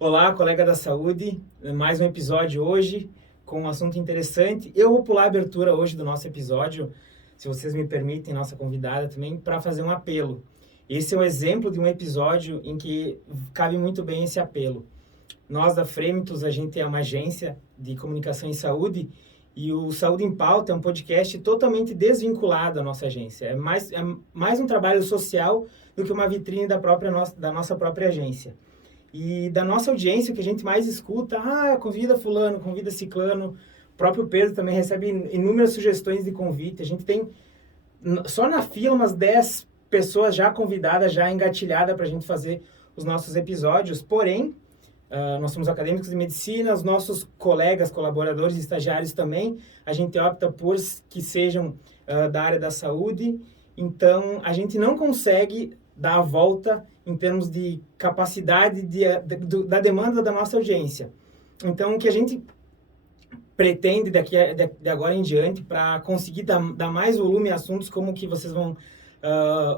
Olá, colega da saúde, mais um episódio hoje com um assunto interessante. Eu vou pular a abertura hoje do nosso episódio, se vocês me permitem, nossa convidada também, para fazer um apelo. Esse é um exemplo de um episódio em que cabe muito bem esse apelo. Nós da Fremitus, a gente é uma agência de comunicação em saúde e o Saúde em Pauta é um podcast totalmente desvinculado da nossa agência. É mais um trabalho social do que uma vitrine da nossa própria agência. E da nossa audiência, o que a gente mais escuta, convida fulano, convida ciclano. O próprio Pedro também recebe inúmeras sugestões de convite. A gente tem, só na fila, umas 10 pessoas já convidadas, já engatilhadas para a gente fazer os nossos episódios. Porém, nós somos acadêmicos de medicina, os nossos colegas, colaboradores e estagiários também, a gente opta por que sejam da área da saúde. Então, a gente não consegue dar a volta em termos de capacidade da demanda da nossa audiência. Então, o que a gente pretende de agora em diante, para conseguir dar mais volume a assuntos como o que vocês vão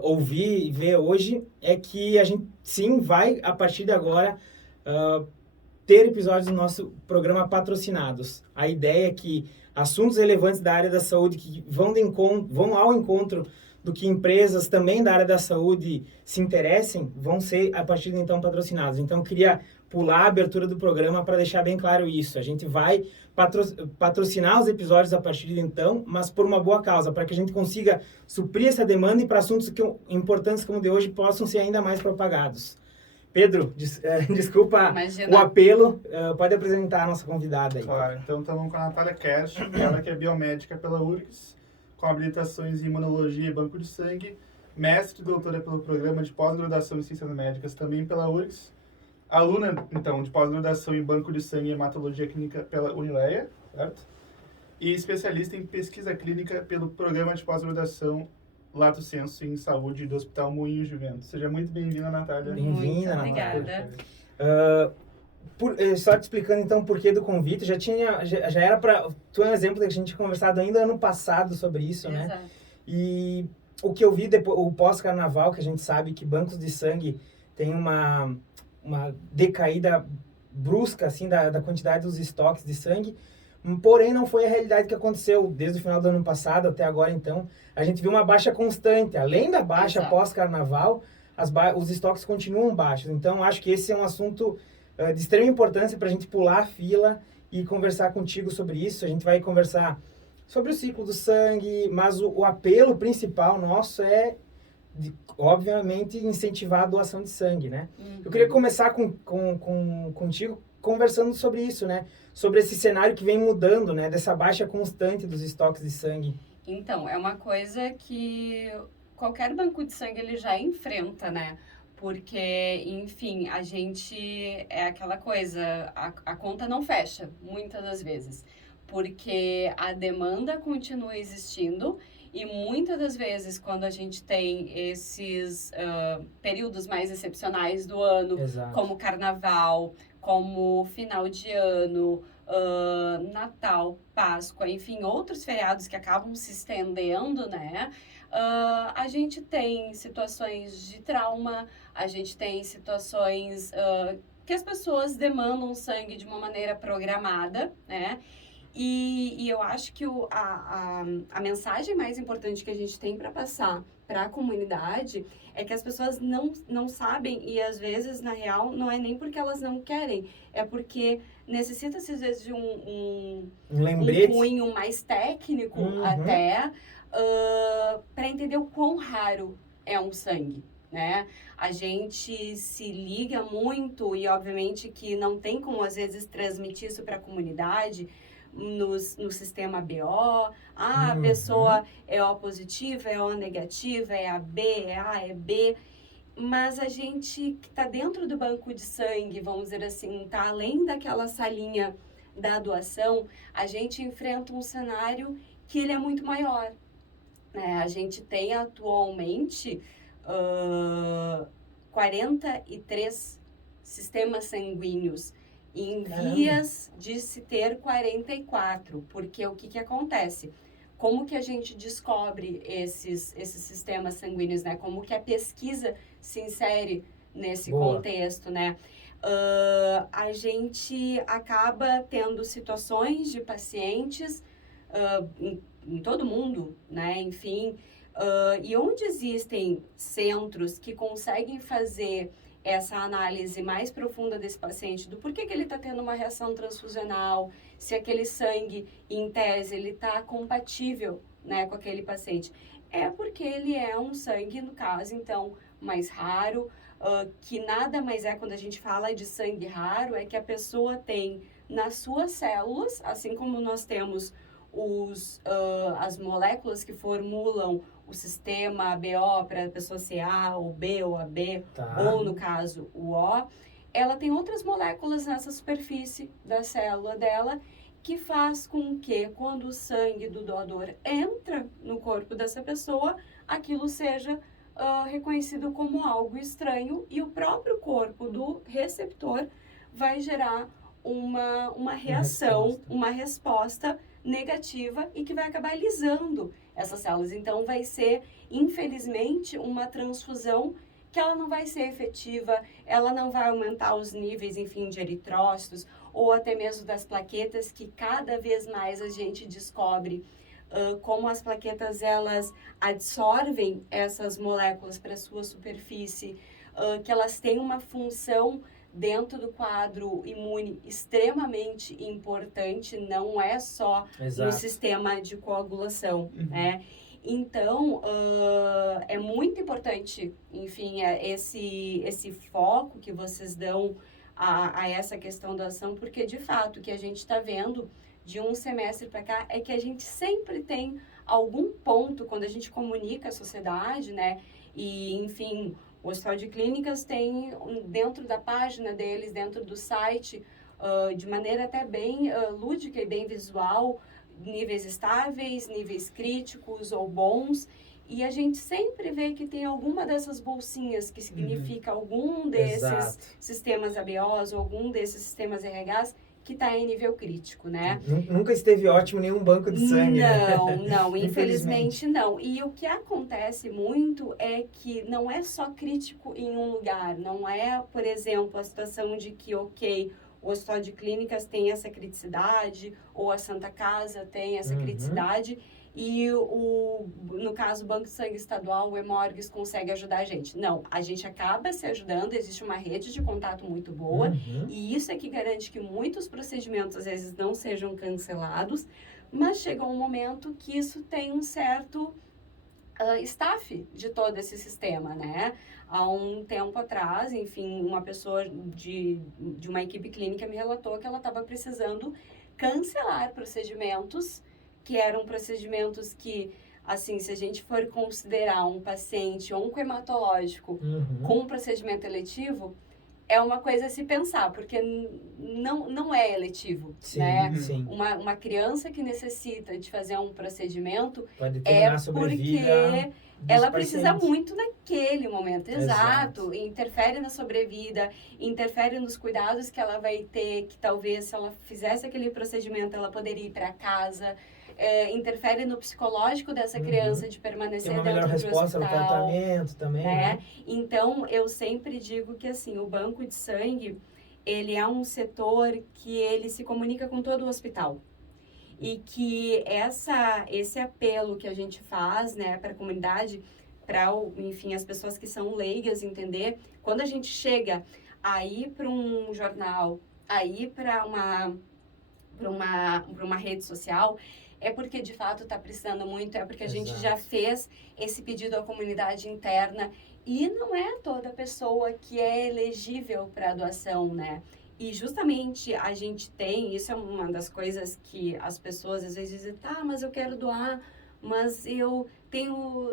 ouvir e ver hoje, é que a gente, sim, vai, a partir de agora, ter episódios do nosso programa patrocinados. A ideia é que assuntos relevantes da área da saúde que vão ao encontro do que empresas também da área da saúde se interessem, vão ser, a partir de então, patrocinados. Então, eu queria pular a abertura do programa para deixar bem claro isso. A gente vai patrocinar os episódios a partir de então, mas por uma boa causa, para que a gente consiga suprir essa demanda e para assuntos importantes como o de hoje possam ser ainda mais propagados. Pedro, desculpa Imagina. O apelo, pode apresentar a nossa convidada aí. Claro, então estamos com a Natália Kersh, ela que é biomédica pela URGS, com habilitações em imunologia e banco de sangue, mestre e doutora pelo programa de pós-graduação em ciências médicas também pela URGS, aluna, então, de pós-graduação em banco de sangue e hematologia clínica pela Unileia, certo? E especialista em pesquisa clínica pelo programa de pós-graduação Lato Sensu em Saúde do Hospital Moinhos de Vento. Seja muito bem-vinda, Natália. Bem-vinda, Muito Natália. obrigada. Só te explicando então o porquê do convite, já era para... Tu é um exemplo que a gente tinha conversado ainda ano passado sobre isso, Exato. né? E o que eu vi depois, o pós-carnaval, que a gente sabe que bancos de sangue tem uma decaída brusca, assim, da quantidade dos estoques de sangue, porém não foi a realidade que aconteceu desde o final do ano passado até agora. Então, a gente viu uma baixa constante. Além da baixa pós-carnaval, os estoques continuam baixos. Então, acho que esse é um assunto de extrema importância para a gente pular a fila e conversar contigo sobre isso. A gente vai conversar sobre o ciclo do sangue, mas o apelo principal nosso é, obviamente, incentivar a doação de sangue, né? Uhum. Eu queria começar contigo conversando sobre isso, né? Sobre esse cenário que vem mudando, né? Dessa baixa constante dos estoques de sangue. Então, é uma coisa que qualquer banco de sangue ele já enfrenta, né? Porque, enfim, a gente é aquela coisa, a conta não fecha, muitas das vezes. Porque a demanda continua existindo e muitas das vezes, quando a gente tem esses períodos mais excepcionais do ano, Exato. como carnaval, como final de ano, Natal, Páscoa, enfim, outros feriados que acabam se estendendo, né? A gente tem situações de trauma, a gente tem situações que as pessoas demandam sangue de uma maneira programada, né? E eu acho que a mensagem mais importante que a gente tem para passar para a comunidade é que as pessoas não sabem e às vezes, na real, não é nem porque elas não querem, é porque necessita-se às vezes de um lembrete. cunho mais técnico até para entender o quão raro é um sangue, né? A gente se liga muito e obviamente que não tem como às vezes transmitir isso para a comunidade no sistema BO, a pessoa é O positiva, é O negativa, é AB, é A, é B, mas a gente que está dentro do banco de sangue, vamos dizer assim, está além daquela salinha da doação, a gente enfrenta um cenário que ele é muito maior, né? A gente tem atualmente 43 sistemas sanguíneos em vias de se ter 44, porque o que acontece? Como que a gente descobre esses sistemas sanguíneos, né? Como que a pesquisa se insere nesse contexto, né? a gente acaba tendo situações de pacientes em todo mundo, né? Enfim, e onde existem centros que conseguem fazer essa análise mais profunda desse paciente, do porquê que ele está tendo uma reação transfusional, se aquele sangue, em tese, ele está compatível, né, com aquele paciente. É porque ele é um sangue, no caso, então, mais raro, que nada mais é, quando a gente fala de sangue raro, é que a pessoa tem nas suas células, assim como nós temos as moléculas que formulam o sistema ABO para a pessoa ser A, ou B, ou AB, ou no caso o O, ela tem outras moléculas nessa superfície da célula dela que faz com que quando o sangue do doador entra no corpo dessa pessoa, aquilo seja reconhecido como algo estranho e o próprio corpo do receptor vai gerar uma reação, uma resposta negativa e que vai acabar lisando essas células. Então, vai ser, infelizmente, uma transfusão que ela não vai ser efetiva, ela não vai aumentar os níveis, enfim, de eritrócitos ou até mesmo das plaquetas, que cada vez mais a gente descobre como as plaquetas, elas absorvem essas moléculas para a sua superfície, que elas têm uma função dentro do quadro imune extremamente importante, não é só no sistema de coagulação, né? Então, é muito importante, enfim, esse foco que vocês dão a essa questão da ação, porque, de fato, o que a gente está vendo de um semestre para cá é que a gente sempre tem algum ponto, quando a gente comunica à sociedade, né? E, enfim, o Hospital de Clínicas tem, dentro da página deles, dentro do site, de maneira até bem lúdica e bem visual, níveis estáveis, níveis críticos ou bons, e a gente sempre vê que tem alguma dessas bolsinhas que significa algum desses sistemas ABOs ou algum desses sistemas RHs que está em nível crítico, né? Nunca esteve ótimo nenhum banco de sangue, Não, infelizmente não. E o que acontece muito é que não é só crítico em um lugar, não é, por exemplo, a situação de que, ok, o Hospital de Clínicas tem essa criticidade, ou a Santa Casa tem essa criticidade, e no caso, o Banco de Sangue Estadual, o Hemorgues, consegue ajudar a gente. Não, a gente acaba se ajudando, existe uma rede de contato muito boa, e isso é que garante que muitos procedimentos, às vezes, não sejam cancelados, mas chega um momento que isso tem um certo staff de todo esse sistema, né? Há um tempo atrás, enfim, uma pessoa de uma equipe clínica me relatou que ela estava precisando cancelar procedimentos que eram procedimentos que, assim, se a gente for considerar um paciente oncohematológico com um procedimento eletivo, é uma coisa a se pensar, porque não é eletivo, né? Sim. Uma criança que necessita de fazer um procedimento porque ela precisa muito naquele momento, exato. Interfere na sobrevida, interfere nos cuidados que ela vai ter, que talvez se ela fizesse aquele procedimento, ela poderia ir para casa. Interfere no psicológico dessa criança de permanecer dentro do hospital. Tem uma melhor resposta no tratamento também, né? Então, eu sempre digo que, assim, o banco de sangue, ele é um setor que ele se comunica com todo o hospital. E que esse apelo que a gente faz, né, para a comunidade, para, enfim, as pessoas que são leigas entender, quando a gente chega a ir para um jornal, a ir para uma rede social, é porque de fato está precisando muito, é porque a gente já fez esse pedido à comunidade interna e não é toda pessoa que é elegível para a doação, né? E justamente a gente tem, isso é uma das coisas que as pessoas às vezes dizem, tá, mas eu quero doar, mas eu tenho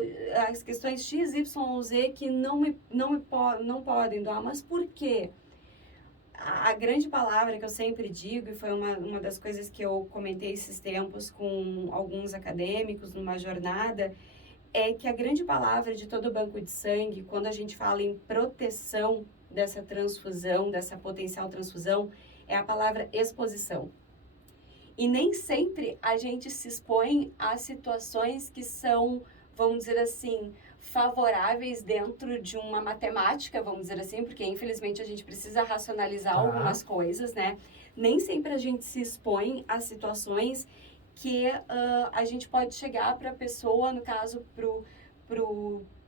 as questões X, Y, Z que não podem doar, mas por quê? A grande palavra que eu sempre digo, e foi uma das coisas que eu comentei esses tempos com alguns acadêmicos numa jornada, é que a grande palavra de todo banco de sangue, quando a gente fala em proteção dessa transfusão, dessa potencial transfusão, é a palavra exposição. E nem sempre a gente se expõe a situações que são, vamos dizer assim, favoráveis dentro de uma matemática, vamos dizer assim, porque infelizmente a gente precisa racionalizar algumas coisas, né? Nem sempre a gente se expõe a situações que a gente pode chegar para a pessoa, no caso,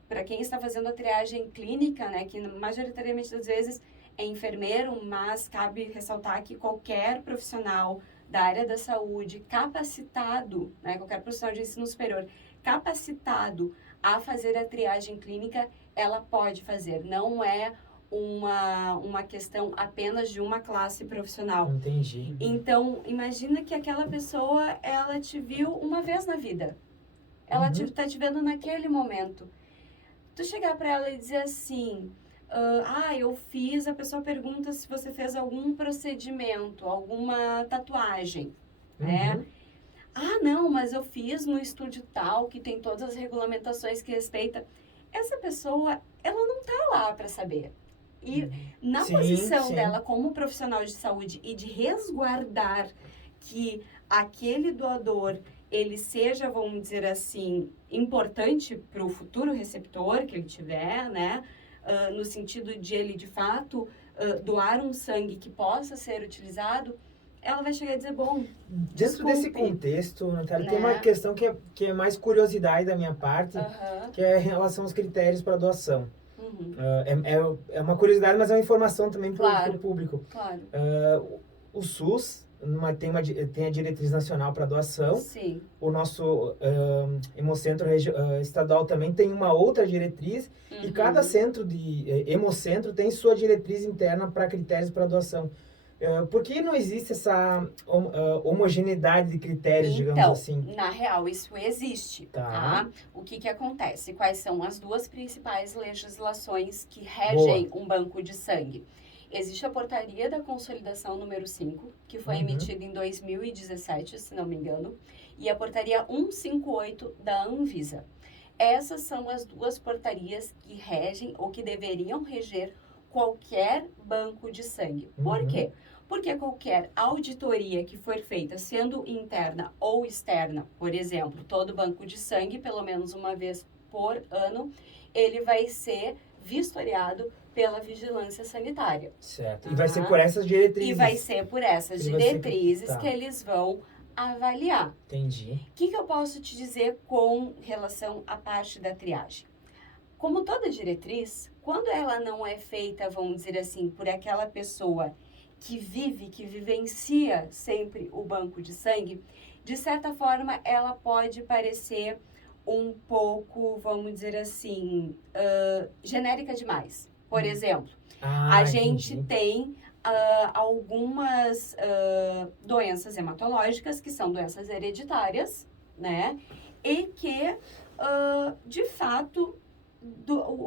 para quem está fazendo a triagem clínica, né? Que majoritariamente das vezes é enfermeiro, mas cabe ressaltar que qualquer profissional da área da saúde capacitado, né? Qualquer profissional de ensino superior capacitado a fazer a triagem clínica, ela pode fazer. Não é uma questão apenas de uma classe profissional. Entendi. Então, imagina que aquela pessoa, ela te viu uma vez na vida. Ela tá te vendo naquele momento. Tu chegar para ela e dizer assim, eu fiz, a pessoa pergunta se você fez algum procedimento, alguma tatuagem, né? Ah, não, mas eu fiz no estúdio tal, que tem todas as regulamentações que respeita. Essa pessoa, ela não tá lá para saber. E na posição dela como profissional de saúde e de resguardar que aquele doador, ele seja, vamos dizer assim, importante para o futuro receptor que ele tiver, né? No sentido de ele, de fato, doar um sangue que possa ser utilizado, ela vai chegar e dizer, bom, dentro desse contexto, Natália, tem uma questão que é mais curiosidade da minha parte, que é em relação aos critérios para doação. É uma curiosidade, mas é uma informação também para o público. Claro. O SUS tem a diretriz nacional para doação. Sim. O nosso Hemocentro estadual também tem uma outra diretriz. E cada centro de Hemocentro tem sua diretriz interna para critérios para doação. Por que não existe essa homogeneidade de critérios, digamos assim? Então, na real, isso existe, tá? O que acontece? Quais são as duas principais legislações que regem um banco de sangue? Existe a Portaria da Consolidação número 5, que foi emitida em 2017, se não me engano, e a Portaria 158 da Anvisa. Essas são as duas portarias que regem ou que deveriam reger qualquer banco de sangue. Por quê? Porque qualquer auditoria que for feita, sendo interna ou externa, por exemplo, todo banco de sangue, pelo menos uma vez por ano, ele vai ser vistoriado pela vigilância sanitária. Certo. E vai ser por essas diretrizes. E vai ser por essas diretrizes que eles vão avaliar. Entendi. O que eu posso te dizer com relação à parte da triagem? Como toda diretriz, quando ela não é feita, vamos dizer assim, por aquela pessoa que vivencia sempre o banco de sangue, de certa forma ela pode parecer um pouco, vamos dizer assim, genérica demais. Por exemplo, a gente tem algumas doenças hematológicas que são doenças hereditárias, né? E que, de fato,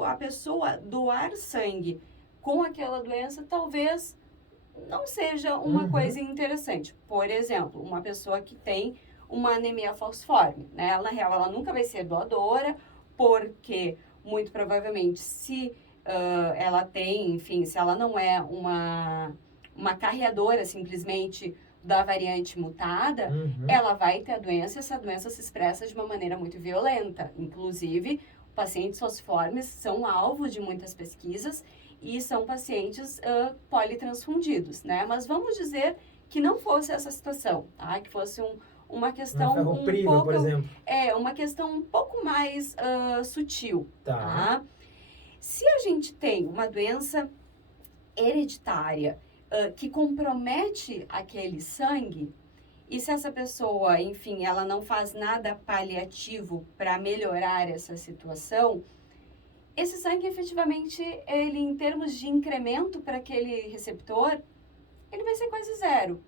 a pessoa doar sangue com aquela doença talvez não seja uma coisa interessante. Por exemplo, uma pessoa que tem uma anemia falciforme, né? Ela, na real, ela nunca vai ser doadora, porque muito provavelmente se ela tem, enfim, se ela não é uma carreadora simplesmente da variante mutada, ela vai ter a doença e essa doença se expressa de uma maneira muito violenta. Inclusive, pacientes falciformes são alvo de muitas pesquisas e são pacientes politransfundidos, né? Mas vamos dizer que não fosse essa situação, tá? Que fosse uma questão por exemplo. Uma questão um pouco mais sutil, tá? Se a gente tem uma doença hereditária que compromete aquele sangue, e se essa pessoa, enfim, ela não faz nada paliativo para melhorar essa situação, esse sangue, efetivamente, ele, em termos de incremento para aquele receptor, ele vai ser quase zero.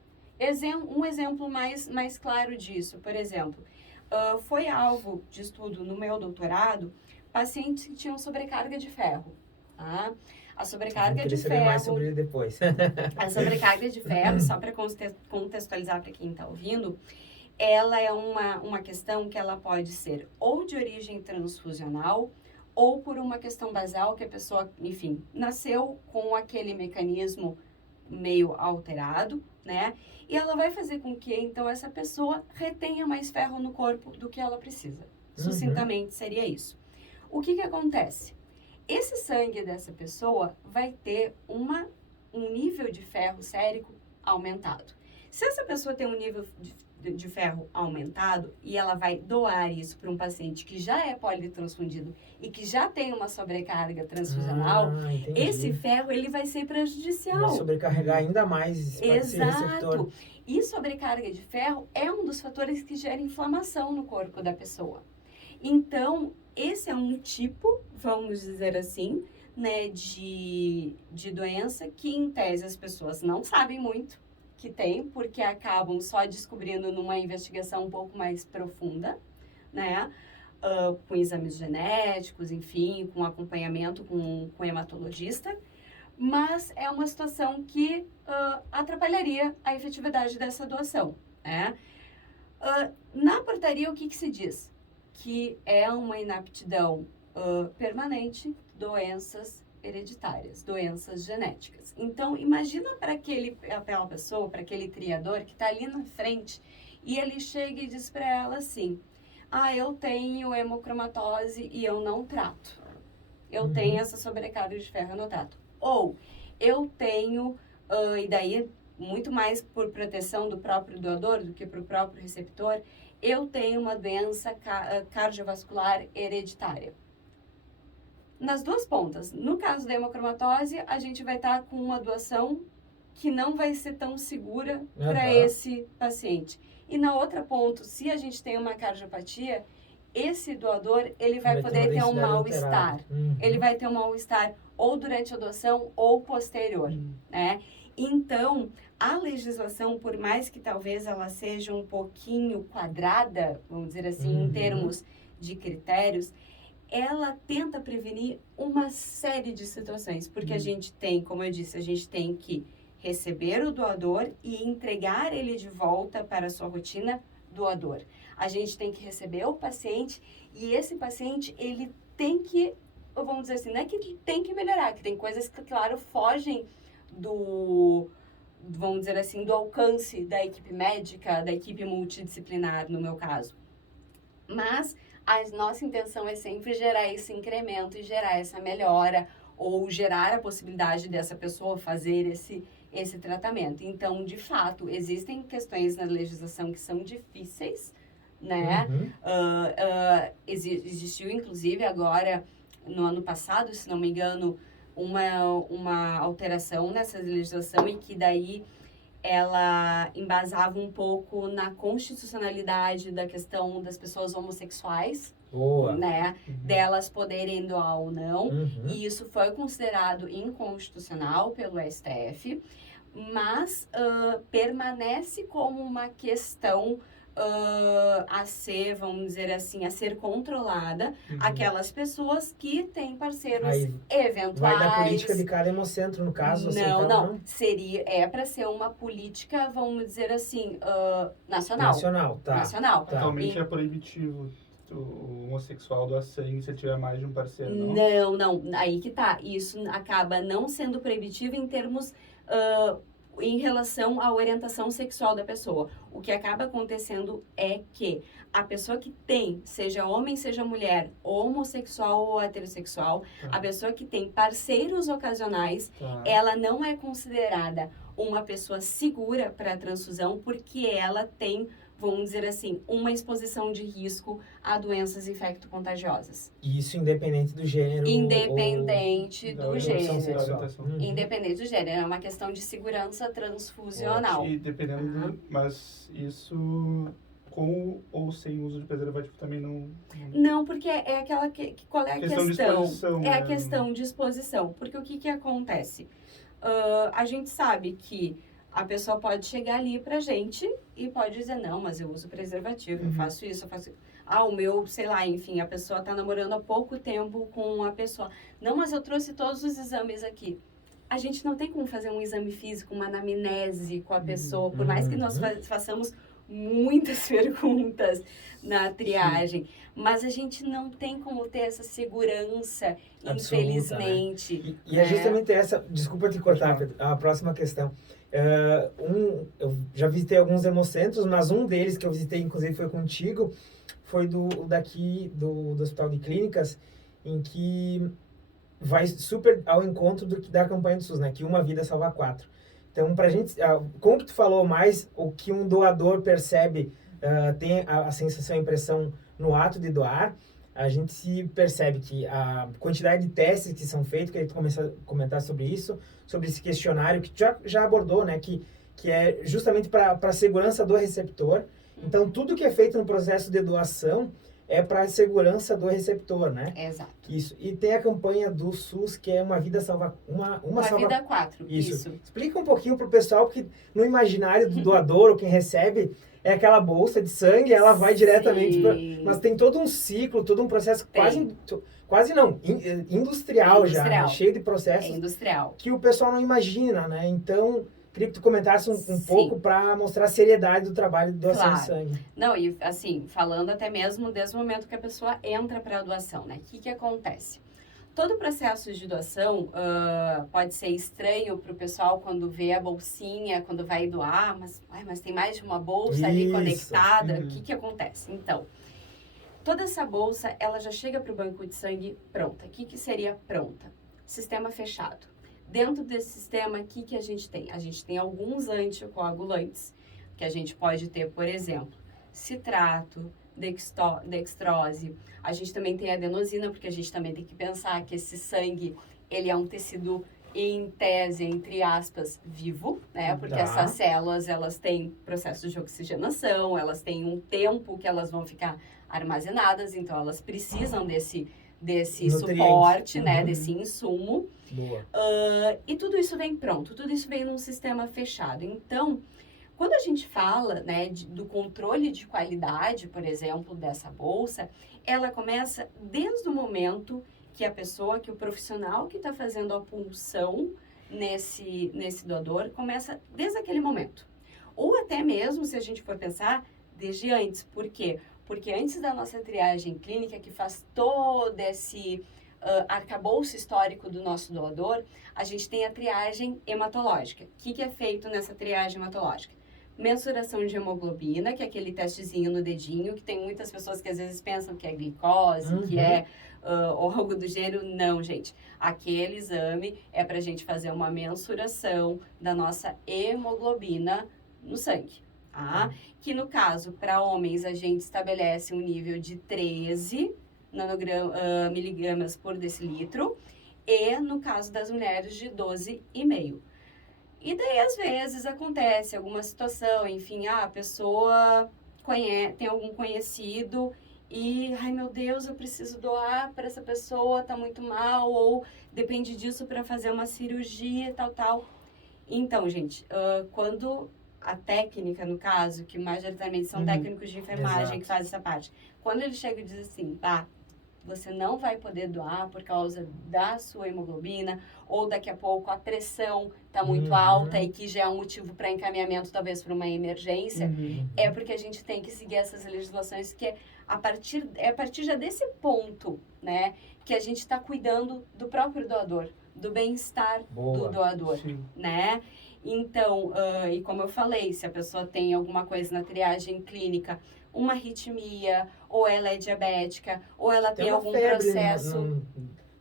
Um exemplo mais claro disso, por exemplo, foi alvo de estudo no meu doutorado, pacientes que tinham sobrecarga de ferro. Tá? A sobrecarga de ferro... mais sobre ele depois. A sobrecarga de ferro, só para contextualizar para quem está ouvindo, ela é uma questão que ela pode ser ou de origem transfusional, ou por uma questão basal que a pessoa, enfim, nasceu com aquele mecanismo meio alterado, né? E ela vai fazer com que, então, essa pessoa retenha mais ferro no corpo do que ela precisa. Sucintamente, seria isso. O que acontece? Esse sangue dessa pessoa vai ter um nível de ferro sérico aumentado. Se essa pessoa tem um nível de ferro aumentado e ela vai doar isso para um paciente que já é politransfundido e que já tem uma sobrecarga transfusional, esse ferro ele vai ser prejudicial. Vai sobrecarregar ainda mais esse receptor. E sobrecarga de ferro é um dos fatores que gera inflamação no corpo da pessoa. Então, esse é um tipo, vamos dizer assim, né, de doença que, em tese, as pessoas não sabem muito que tem, porque acabam só descobrindo numa investigação um pouco mais profunda, né, com exames genéticos, enfim, com acompanhamento com hematologista, mas é uma situação que atrapalharia a efetividade dessa doação, né. Na portaria, o que se diz? Que é uma inaptidão permanente, doenças hereditárias, doenças genéticas. Então, imagina para aquela pessoa, para aquele criador que está ali na frente e ele chega e diz para ela assim, eu tenho hemocromatose e eu não trato. Eu tenho essa sobrecarga de ferro e não trato. Ou, eu tenho, e daí muito mais por proteção do próprio doador do que para o próprio receptor, eu tenho uma doença cardiovascular hereditária. Nas duas pontas, no caso da hemocromatose, a gente vai estar com uma doação que não vai ser tão segura para esse paciente. E na outra ponta, se a gente tem uma cardiopatia, esse doador, ele vai poder ter um mal-estar. Ele vai ter um mal-estar ou durante a doação ou posterior, né? Então, a legislação, por mais que talvez ela seja um pouquinho quadrada, vamos dizer assim, em termos de critérios, ela tenta prevenir uma série de situações, porque a gente tem, como eu disse, a gente tem que receber o doador e entregar ele de volta para a sua rotina doador. A gente tem que receber o paciente e esse paciente, ele tem que, vamos dizer assim, não é que ele tem que melhorar, que tem coisas que, claro, fogem vamos dizer assim, do alcance da equipe médica, da equipe multidisciplinar, no meu caso. Mas a nossa intenção é sempre gerar esse incremento e gerar essa melhora ou gerar a possibilidade dessa pessoa fazer esse tratamento. Então, de fato, existem questões na legislação que são difíceis, né? Existiu, inclusive, agora, no ano passado, se não me engano, uma alteração nessa legislação e que daí ela embasava um pouco na constitucionalidade da questão das pessoas homossexuais, né? Delas poderem doar ou não. E isso foi considerado inconstitucional pelo STF, mas permanece como uma questão a ser, vamos dizer assim, a ser controlada, aquelas pessoas que têm parceiros eventuais. Vai da política de cada hemocentro, no caso? Não. É para ser uma política, vamos dizer assim, nacional. Nacional. Atualmente é proibitivo o homossexual doar sangue se tiver mais de um parceiro, não? Não, aí que tá. Isso acaba não sendo proibitivo em termos... em relação à orientação sexual da pessoa. O que acaba acontecendo é que a pessoa que tem, seja homem, seja mulher, homossexual ou heterossexual, a pessoa que tem parceiros ocasionais, ela não é considerada uma pessoa segura para a transfusão porque ela tem, vamos dizer assim, uma exposição de risco a doenças infecto-contagiosas. Isso independente do gênero? Independente do gênero. Independente do gênero. É uma questão de segurança transfusional. E dependendo mas isso com ou sem uso de preservativo também não... Não, porque é aquela qual é a questão? De exposição, é a questão de exposição. Porque o que acontece? A gente sabe que a pessoa pode chegar ali pra gente e pode dizer, não, mas eu uso preservativo, eu faço isso, eu faço... o meu, sei lá, enfim, a pessoa tá namorando há pouco tempo com a pessoa. Não, mas eu trouxe todos os exames aqui. A gente não tem como fazer um exame físico, uma anamnese com a pessoa, por mais que nós façamos muitas perguntas na triagem, mas a gente não tem como ter essa segurança, absoluta, infelizmente. Né? E é justamente essa, desculpa te cortar, a próxima questão. Eu já visitei alguns hemocentros, mas um deles que eu visitei, inclusive, foi contigo, foi daqui do Hospital de Clínicas, em que vai super ao encontro da campanha do SUS, né? Que uma vida salva 4. Então, pra gente, como que tu falou mais, o que um doador percebe, tem a sensação, a impressão no ato de doar, a gente se percebe que a quantidade de testes que são feitos, que a gente começa a comentar sobre isso, sobre esse questionário que tu já abordou, né? Que é justamente para a segurança do receptor. Então, tudo que é feito no processo de doação é para a segurança do receptor, né? Exato. Isso. E tem a campanha do SUS, que é Uma Vida Salva... Uma salva... Vida 4. Isso. Explica um pouquinho pro pessoal, porque no imaginário do doador, ou quem recebe, é aquela bolsa de sangue, ela vai diretamente para... Mas tem todo um ciclo, todo um processo quase não, industrial já, né? Cheio de processos. É industrial. Que o pessoal não imagina, né? Então... Queria que tu comentasse um pouco para mostrar a seriedade do trabalho de doação de sangue. Não, e assim, falando até mesmo desde o momento que a pessoa entra para a doação, né? O que acontece? Todo o processo de doação pode ser estranho para o pessoal quando vê a bolsinha, quando vai doar, mas tem mais de uma bolsa ali conectada. O que acontece? Então, toda essa bolsa, ela já chega para o banco de sangue pronta. O que seria pronta? Sistema fechado. Dentro desse sistema, o que a gente tem? A gente tem alguns anticoagulantes, que a gente pode ter, por exemplo, citrato, dextrose. A gente também tem adenosina, porque a gente também tem que pensar que esse sangue, ele é um tecido, em tese, entre aspas, vivo, né? Porque essas células, elas têm processos de oxigenação, elas têm um tempo que elas vão ficar armazenadas, então elas precisam desse suporte, né? Desse insumo. Boa. E tudo isso vem pronto, tudo isso vem num sistema fechado. Então, quando a gente fala, né, do controle de qualidade, por exemplo, dessa bolsa, ela começa desde o momento que o profissional que está fazendo a punção nesse doador, começa desde aquele momento. Ou até mesmo, se a gente for pensar, desde antes. Por quê? Porque antes da nossa triagem clínica, que faz todo esse arcabouço histórico do nosso doador, a gente tem a triagem hematológica. O que é feito nessa triagem hematológica? Mensuração de hemoglobina, que é aquele testezinho no dedinho, que tem muitas pessoas que às vezes pensam que é glicose, que é ou algo do gênero. Não, gente. Aquele exame é para a gente fazer uma mensuração da nossa hemoglobina no sangue. Tá? Que no caso, para homens, a gente estabelece um nível de 13 miligramas por decilitro, e no caso das mulheres de 12,5. E daí, às vezes, acontece alguma situação, enfim, a pessoa tem algum conhecido e, ai meu Deus, eu preciso doar para essa pessoa, tá muito mal, ou depende disso para fazer uma cirurgia, tal. Então, gente, quando a técnica, no caso, que majoritariamente são técnicos de enfermagem que fazem essa parte, quando ele chega e diz assim, você não vai poder doar por causa da sua hemoglobina, ou daqui a pouco a pressão está muito alta e que já é um motivo para encaminhamento, talvez, para uma emergência, é porque a gente tem que seguir essas legislações, que é a partir já desse ponto, né, que a gente está cuidando do próprio doador, do bem-estar do doador, né? Então, e como eu falei, se a pessoa tem alguma coisa na triagem clínica, uma arritmia, ou ela é diabética, ou ela tem algum processo...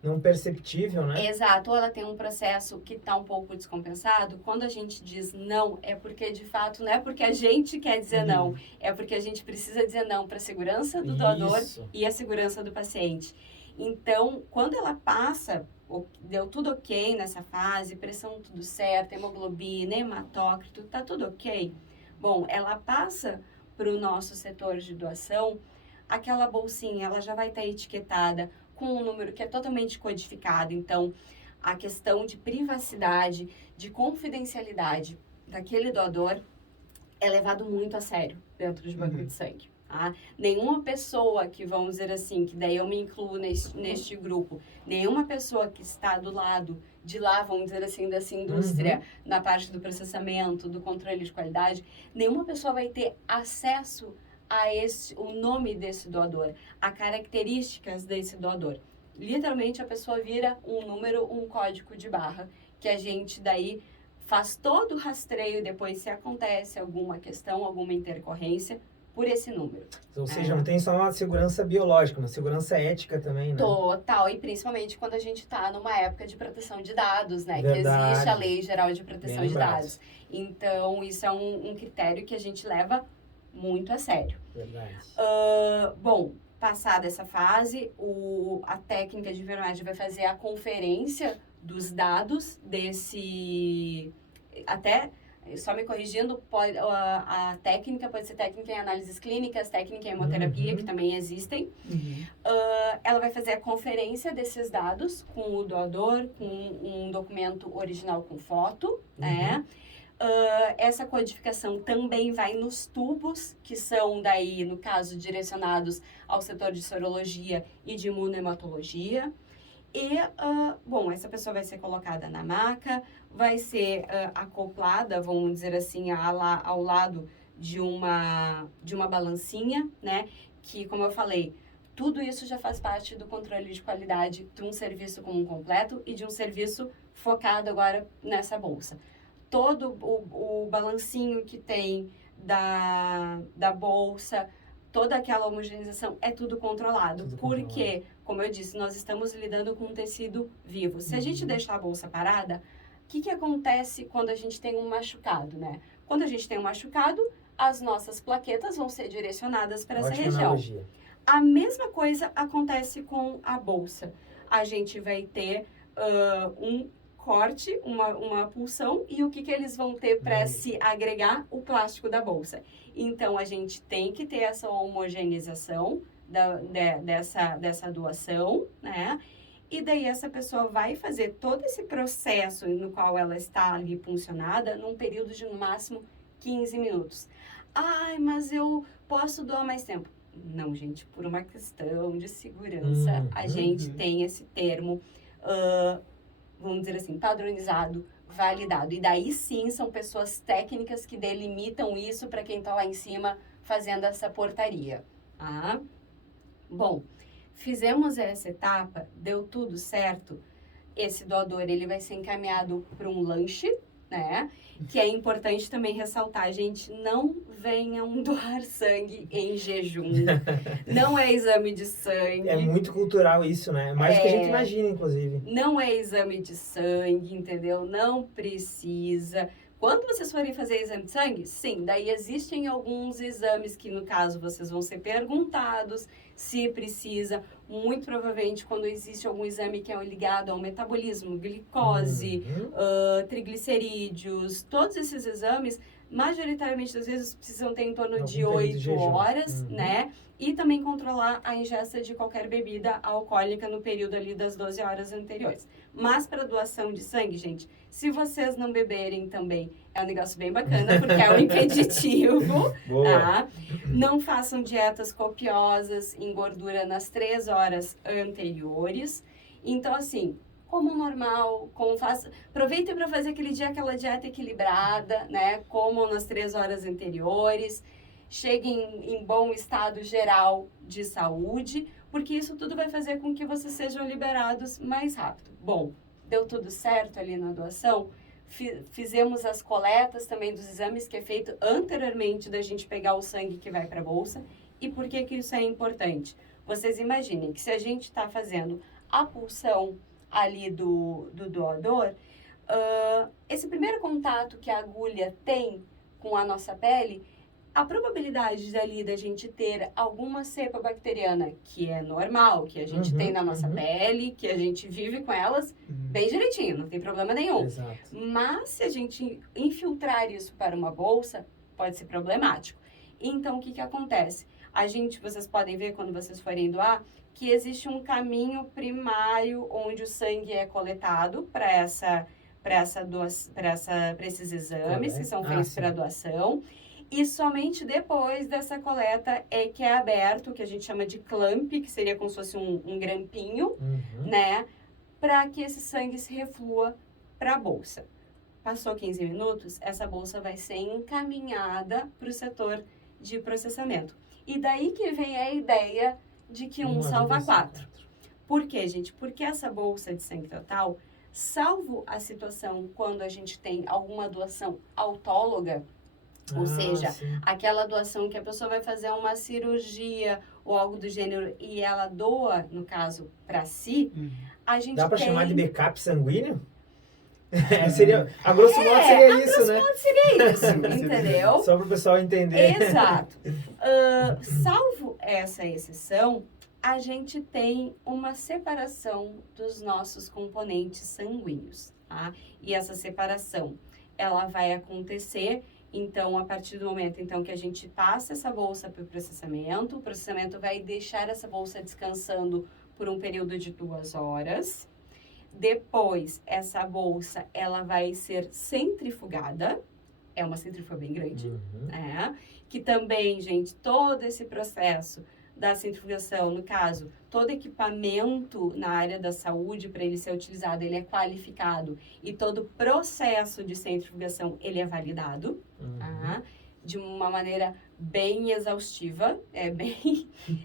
Não perceptível, né? Exato, ou ela tem um processo que está um pouco descompensado. Quando a gente diz não, é porque, de fato, não é porque a gente quer dizer não, é porque a gente precisa dizer não para a segurança do doador e a segurança do paciente. Então, quando ela passa, deu tudo ok nessa fase, pressão tudo certo, hemoglobina, hematócrito, tá tudo ok. Bom, ela passa para o nosso setor de doação, aquela bolsinha, ela já vai estar etiquetada com um número que é totalmente codificado. Então, a questão de privacidade, de confidencialidade daquele doador é levado muito a sério dentro de banco de sangue. Tá? Nenhuma pessoa que, vamos dizer assim, que daí eu me incluo neste grupo, nenhuma pessoa que está do lado de lá, vamos dizer assim, dessa indústria, na parte do processamento, do controle de qualidade, nenhuma pessoa vai ter acesso a o nome desse doador, a características desse doador. Literalmente, a pessoa vira um número, um código de barra, que a gente daí faz todo o rastreio, depois se acontece alguma questão, alguma intercorrência, por esse número. Ou seja, não tem só uma segurança biológica, uma segurança ética também, né? Total, e principalmente quando a gente está numa época de proteção de dados, né? Verdade. Que existe a Lei Geral de Proteção Bem de lembrado. Dados. Então, isso é um critério que a gente leva muito a sério. Verdade. Bom, passada essa fase, a técnica de enfermagem vai fazer a conferência dos dados desse... Até, só me corrigindo, a técnica pode ser técnica em análises clínicas, técnica em hemoterapia, que também existem. Ela vai fazer a conferência desses dados com o doador, com um documento original com foto, né? Essa codificação também vai nos tubos, que são daí, no caso, direcionados ao setor de sorologia e de imunohematologia. E, bom, essa pessoa vai ser colocada na maca, vai ser acoplada, vamos dizer assim, ao lado de uma balancinha, né? Que, como eu falei, tudo isso já faz parte do controle de qualidade de um serviço como um completo e de um serviço focado agora nessa bolsa. Todo o balancinho que tem da bolsa, toda aquela homogeneização, é tudo controlado. Porque, como eu disse, nós estamos lidando com um tecido vivo. Se a gente deixar a bolsa parada, o que acontece quando a gente tem um machucado, né? Quando a gente tem um machucado, as nossas plaquetas vão ser direcionadas para essa região. Analogia. A mesma coisa acontece com a bolsa. A gente vai ter um corte, uma punção, e o que eles vão ter para se agregar? O plástico da bolsa. Então, a gente tem que ter essa homogeneização dessa doação, né? E daí essa pessoa vai fazer todo esse processo no qual ela está ali puncionada num período de no máximo 15 minutos. Ai, mas eu posso doar mais tempo. Não, gente, por uma questão de segurança, a gente tem esse termo, vamos dizer assim, padronizado, validado. E daí sim são pessoas técnicas que delimitam isso para quem está lá em cima fazendo essa portaria. Tá? Bom, fizemos essa etapa, deu tudo certo. Esse doador ele vai ser encaminhado para um lanche, né? Que é importante também ressaltar, gente, não venham doar sangue em jejum. Não é exame de sangue. É muito cultural isso, né? Mais do que a gente imagina, inclusive. Não é exame de sangue, entendeu? Não precisa. Quando vocês forem fazer exame de sangue, sim, daí existem alguns exames que, no caso, vocês vão ser perguntados se precisa. Muito provavelmente, quando existe algum exame que é ligado ao metabolismo, glicose, triglicerídeos, todos esses exames, majoritariamente das vezes, precisam ter em torno de 8 horas, né? E também controlar a ingesta de qualquer bebida alcoólica no período ali das 12 horas anteriores. Mas para doação de sangue, gente, se vocês não beberem também, é um negócio bem bacana, porque é um impeditivo, tá? Não façam dietas copiosas em gordura nas 3 horas anteriores. Então, assim, como normal, aproveitem para fazer aquela dieta equilibrada, né? Comam nas 3 horas anteriores. Cheguem em bom estado geral de saúde, porque isso tudo vai fazer com que vocês sejam liberados mais rápido. Bom, deu tudo certo ali na doação, fizemos as coletas também dos exames que é feito anteriormente da gente pegar o sangue que vai para a bolsa. E por que isso é importante? Vocês imaginem que se a gente está fazendo a punção ali do doador, esse primeiro contato que a agulha tem com a nossa pele, a probabilidade dali da gente ter alguma cepa bacteriana que é normal, que a gente tem na nossa pele, que a gente vive com elas, bem direitinho, não tem problema nenhum. Exato. Mas se a gente infiltrar isso para uma bolsa, pode ser problemático. Então, o que acontece? Vocês podem ver quando vocês forem doar, que existe um caminho primário onde o sangue é coletado para esses exames que são feitos para doação. E somente depois dessa coleta é que é aberto, que a gente chama de clamp, que seria como se fosse um grampinho, né? Para que esse sangue se reflua para a bolsa. Passou 15 minutos, essa bolsa vai ser encaminhada para o setor de processamento. E daí que vem a ideia de que um salva 4. Por quê, gente? Porque essa bolsa de sangue total, salvo a situação quando a gente tem alguma doação autóloga, Ou seja, sim. aquela doação que a pessoa vai fazer uma cirurgia ou algo do gênero e ela doa, no caso, para si, a gente Dá pra tem... chamar de backup sanguíneo? Seria, a grosso modo seria isso, né? Seria isso, entendeu? Só para o pessoal entender. Exato. Salvo essa exceção, a gente tem uma separação dos nossos componentes sanguíneos, tá? E essa separação, ela vai acontecer, então, a partir do momento então, que a gente passa essa bolsa para o processamento vai deixar essa bolsa descansando por um período de 2 horas. Depois, essa bolsa, ela vai ser centrifugada. É uma centrífuga bem grande, né? Que também, gente, todo esse processo da centrifugação, no caso, todo equipamento na área da saúde, para ele ser utilizado, ele é qualificado. E todo processo de centrifugação, ele é validado, tá? De uma maneira bem exaustiva,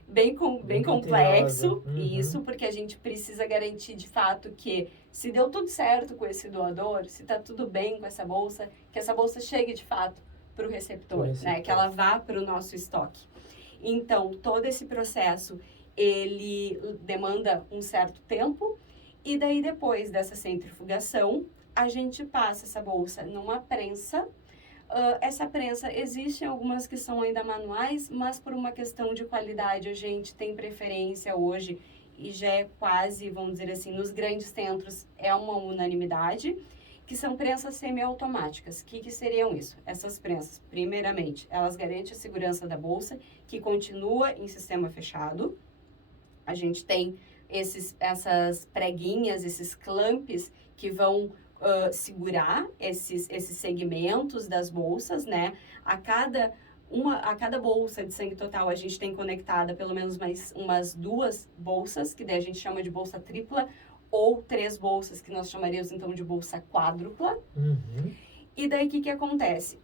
bem complexo, isso, porque a gente precisa garantir de fato que se deu tudo certo com esse doador, se está tudo bem com essa bolsa, que essa bolsa chegue de fato para o receptor, né? Que ela vá para o nosso estoque. Então, todo esse processo, ele demanda um certo tempo, e daí depois dessa centrifugação, a gente passa essa bolsa numa prensa. Essa prensa, existem algumas que são ainda manuais, mas por uma questão de qualidade, a gente tem preferência hoje, e já é quase, vamos dizer assim, nos grandes centros é uma unanimidade, que são prensas semiautomáticas. O que seriam isso? Essas prensas, primeiramente, elas garantem a segurança da bolsa, que continua em sistema fechado. A gente tem essas preguinhas, esses clamps que vão segurar esses segmentos das bolsas, né? A cada bolsa de sangue total, a gente tem conectada pelo menos mais umas 2 bolsas, que daí a gente chama de bolsa tripla, ou 3 bolsas, que nós chamaríamos então de bolsa quádrupla. E daí o que acontece?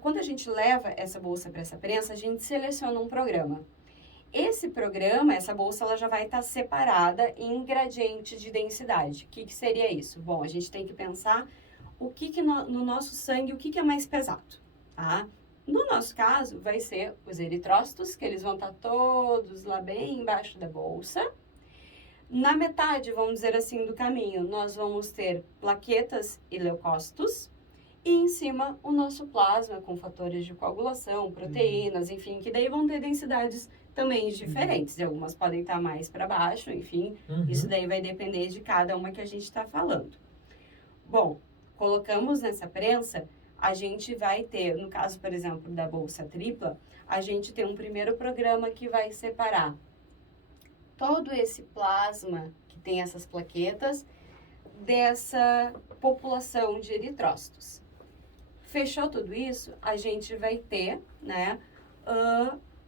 Quando a gente leva essa bolsa para essa prensa, a gente seleciona um programa. Esse programa, essa bolsa, ela já vai estar separada em gradiente de densidade. O que seria isso? Bom, a gente tem que pensar o que no nosso sangue, o que é mais pesado, tá? No nosso caso, vai ser os eritrócitos, que eles vão estar todos lá bem embaixo da bolsa. Na metade, vamos dizer assim, do caminho, nós vamos ter plaquetas e leucócitos. E em cima, o nosso plasma, com fatores de coagulação, proteínas, enfim, que daí vão ter densidades também diferentes. E algumas podem estar mais para baixo, enfim. Isso daí vai depender de cada uma que a gente está falando. Bom, colocamos nessa prensa, a gente vai ter, no caso, por exemplo, da bolsa tripla, a gente tem um primeiro programa que vai separar todo esse plasma que tem essas plaquetas dessa população de eritrócitos. Fechou tudo isso, a gente vai ter, né,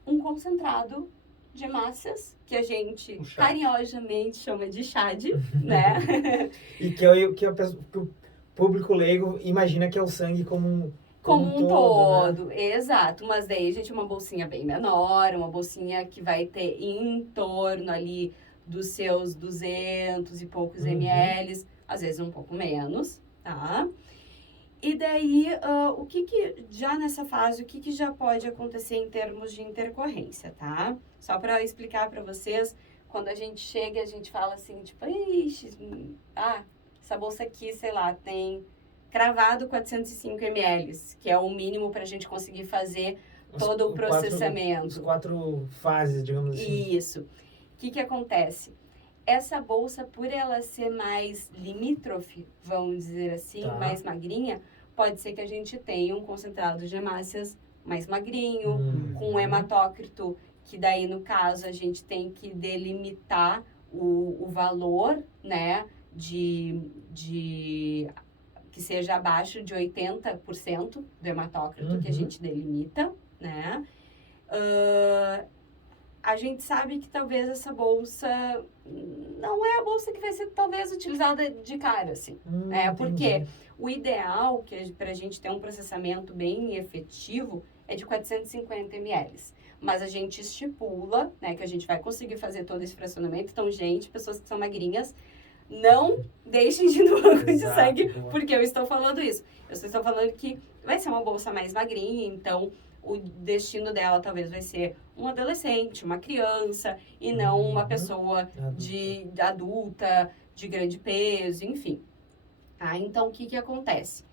um concentrado de hemácias, que a gente carinhosamente chama de CHAD, né? E que o público leigo imagina que é o sangue como um todo, né? Exato. Mas daí, gente, uma bolsinha bem menor, uma bolsinha que vai ter em torno ali dos seus 200 e poucos ml, às vezes um pouco menos, tá? E daí, já nessa fase, o que já pode acontecer em termos de intercorrência, tá? Só para explicar para vocês, quando a gente chega, a gente fala assim, tipo, essa bolsa aqui, sei lá, tem cravado 405 ml, que é o mínimo para a gente conseguir fazer todo o processamento. Os 4 fases, digamos assim. Isso. O que acontece? Essa bolsa, por ela ser mais limítrofe, vamos dizer assim, mais magrinha, pode ser que a gente tenha um concentrado de hemácias mais magrinho, com um hematócrito, que daí, no caso, a gente tem que delimitar o valor, né, que seja abaixo de 80% do hematócrito que a gente delimita, né? A gente sabe que talvez essa bolsa não é a bolsa que vai ser talvez utilizada de cara, assim, né? Porque o ideal, que para a gente ter um processamento bem efetivo, é de 450 ml. Mas a gente estipula, né, que a gente vai conseguir fazer todo esse fracionamento. Então, gente, pessoas que são magrinhas, não deixem de ir no banco de sangue, porque eu estou falando isso. Eu estou falando que vai ser uma bolsa mais magrinha, então o destino dela talvez vai ser um adolescente, uma criança, e não uma pessoa de adulta, de grande peso, enfim. Tá? Então, o que acontece?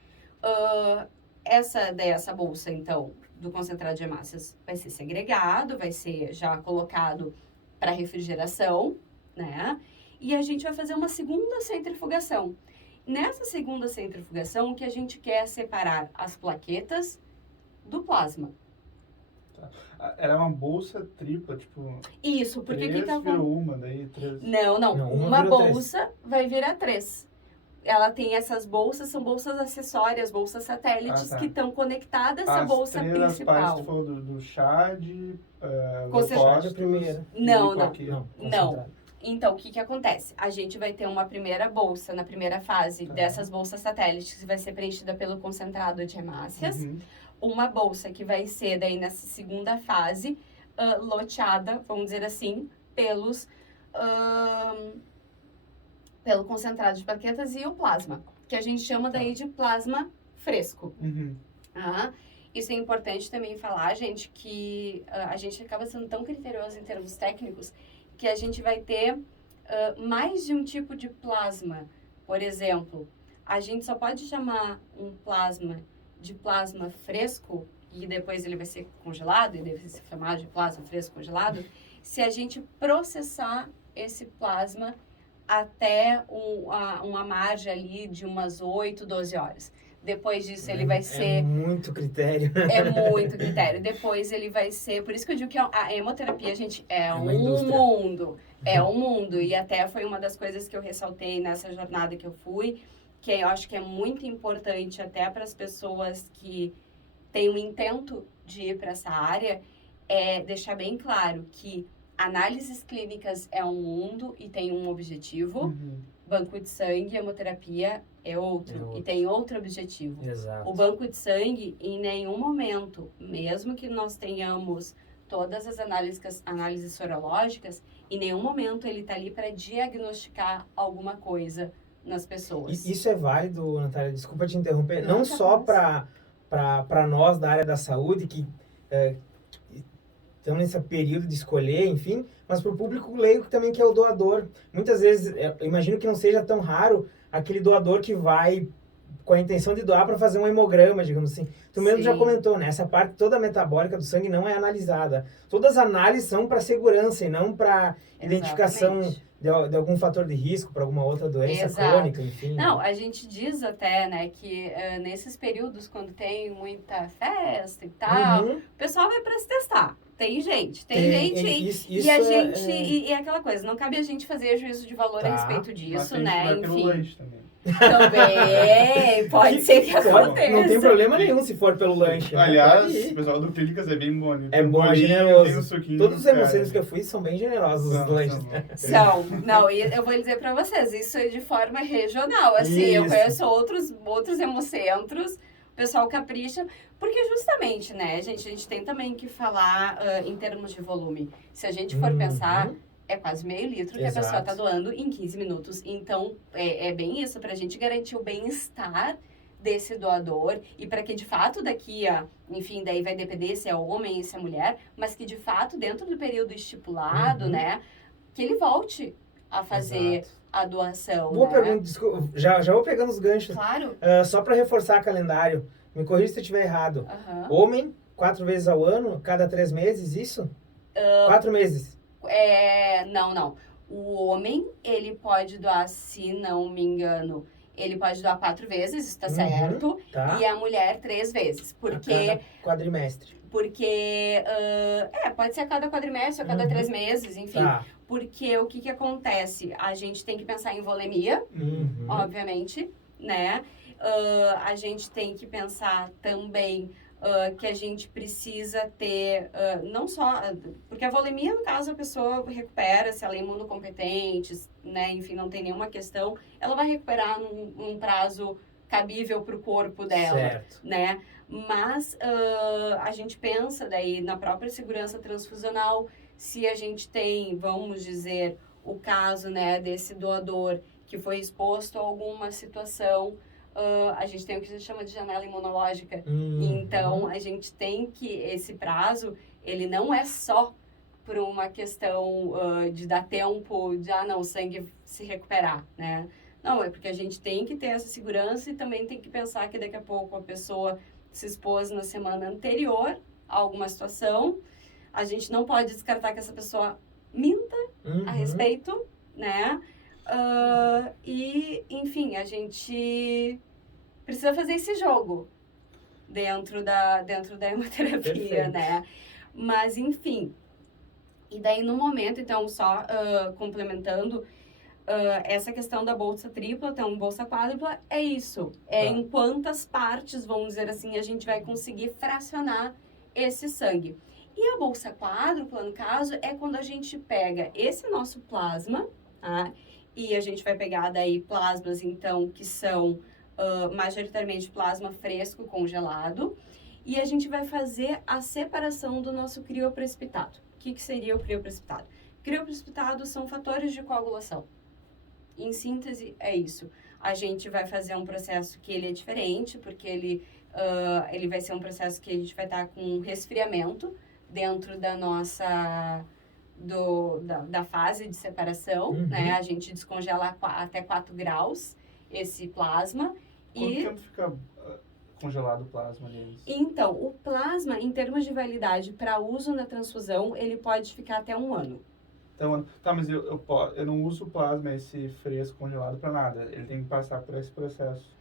Essa bolsa, então, do concentrado de hemácias vai ser segregado, vai ser já colocado para refrigeração, né? E a gente vai fazer uma segunda centrifugação. Nessa segunda centrifugação, o que a gente quer é separar as plaquetas do plasma. Tá. Era uma bolsa tripla, tipo... Isso, porque três que tá virou uma, daí 3... Não, uma bolsa vai virar 3. Ela tem essas bolsas, são bolsas acessórias, bolsas satélites, que estão conectadas a essa bolsa principal. As partes falou do chá de... concentrado primeiro. Não. Então, o que acontece? A gente vai ter uma primeira bolsa, na primeira fase dessas bolsas satélites, que vai ser preenchida pelo concentrado de hemácias. Uma bolsa que vai ser, daí, nessa segunda fase, loteada, vamos dizer assim, pelo concentrado de plaquetas e o plasma, que a gente chama daí de plasma fresco. Isso é importante também falar, gente, que a gente acaba sendo tão criterioso em termos técnicos que a gente vai ter mais de um tipo de plasma. Por exemplo, a gente só pode chamar um plasma de plasma fresco, e depois ele vai ser congelado, e deve ser chamado de plasma fresco congelado, se a gente processar esse plasma até uma margem ali de umas 8, 12 horas. Depois disso, ele vai ser... É muito critério. É muito critério. Depois ele vai ser... Por isso que eu digo que a hemoterapia, gente, é um mundo. É um mundo. E até foi uma das coisas que eu ressaltei nessa jornada que eu fui, que eu acho que é muito importante até para as pessoas que têm um intento de ir para essa área, é deixar bem claro que análises clínicas é um mundo e tem um objetivo. Banco de sangue e hemoterapia é outro. E tem outro objetivo. Exato. O banco de sangue, em nenhum momento, mesmo que nós tenhamos todas as análises sorológicas, em nenhum momento ele está ali para diagnosticar alguma coisa nas pessoas. Isso é válido, Natália? Desculpa te interromper. Não só para nós da área da saúde, que estamos nesse período de escolher, enfim, mas para o público leigo também, que é o doador. Muitas vezes, eu imagino que não seja tão raro aquele doador que vai com a intenção de doar para fazer um hemograma, digamos assim. Tu mesmo já comentou, né? Essa parte toda metabólica do sangue não é analisada. Todas as análises são para segurança e não para identificação de algum fator de risco, para alguma outra doença crônica, enfim. Não, a gente diz até, né, que nesses períodos, quando tem muita festa e tal, o pessoal vai para se testar. Tem gente. E a gente... E aquela coisa, não cabe a gente fazer juízo de valor a respeito disso, né? Enfim. Também, pode ser que aconteça. Não tem problema nenhum se for pelo lanche. Aliás, o pessoal do Clínicas é bem bom. É bom, é generoso. Todos os hemocentros que eu fui são bem generosos, os lanches. Não, e eu vou dizer pra vocês, isso é de forma regional, assim, eu conheço outros hemocentros, o pessoal capricha, porque justamente, né, gente, a gente tem também que falar em termos de volume. Se a gente for pensar... É quase meio litro que a pessoa está doando em 15 minutos. Então, é bem isso, para a gente garantir o bem-estar desse doador e para que, de fato, daqui enfim, daí vai depender se é homem, se é mulher, mas que, de fato, dentro do período estipulado, né, que ele volte a fazer a doação. Boa pergunta, desculpa, já vou pegando os ganchos. Claro. Só para reforçar o calendário, me corrija se eu estiver errado. Homem, 4 vezes ao ano, cada 3 meses, isso? 4 meses. Não. O homem, ele pode doar, se não me engano, ele pode doar 4 vezes, isso tá certo. E a mulher 3 vezes. Porque... A cada quadrimestre. Porque, pode ser a cada quadrimestre, a cada 3 meses, enfim. Porque o que acontece? A gente tem que pensar em volemia, obviamente, né? A gente tem que pensar também... que a gente precisa ter, não só... Porque a volemia, no caso, a pessoa recupera, se ela é imunocompetente, né? Enfim, não tem nenhuma questão, ela vai recuperar num prazo cabível para o corpo dela, né? Mas a gente pensa daí na própria segurança transfusional, se a gente tem, vamos dizer, o caso, né, desse doador que foi exposto a alguma situação a gente tem o que a gente chama de janela imunológica. Então, a gente tem que, esse prazo, ele não é só por uma questão de dar tempo de, não, o sangue se recuperar, né? Não, é porque a gente tem que ter essa segurança e também tem que pensar que daqui a pouco a pessoa se expôs na semana anterior a alguma situação. A gente não pode descartar que essa pessoa minta a respeito, né? E, enfim, a gente precisa fazer esse jogo dentro da hemoterapia, Perfeito. né? Mas, enfim. E daí, no momento, então, só complementando, essa questão da bolsa tripla, então, bolsa quádrupla, é isso. Em quantas partes, vamos dizer assim, a gente vai conseguir fracionar esse sangue. E a bolsa quádrupla, no caso, é quando a gente pega esse nosso plasma, tá? E a gente vai pegar daí plasmas, então, que são majoritariamente plasma fresco congelado. E a gente vai fazer a separação do nosso crioprecipitado. O que seria o crioprecipitado? Crioprecipitados são fatores de coagulação. Em síntese, é isso. A gente vai fazer um processo que ele é diferente, porque ele vai ser um processo que a gente vai estar com resfriamento dentro da nossa... da fase de separação, né? A gente descongela até 4 graus esse plasma. Quanto tempo fica congelado o plasma deles? Então, o plasma, em termos de validade para uso na transfusão, ele pode ficar até 1 ano. Então, tá, mas eu não uso o plasma, esse fresco congelado, para nada. Ele tem que passar por esse processo.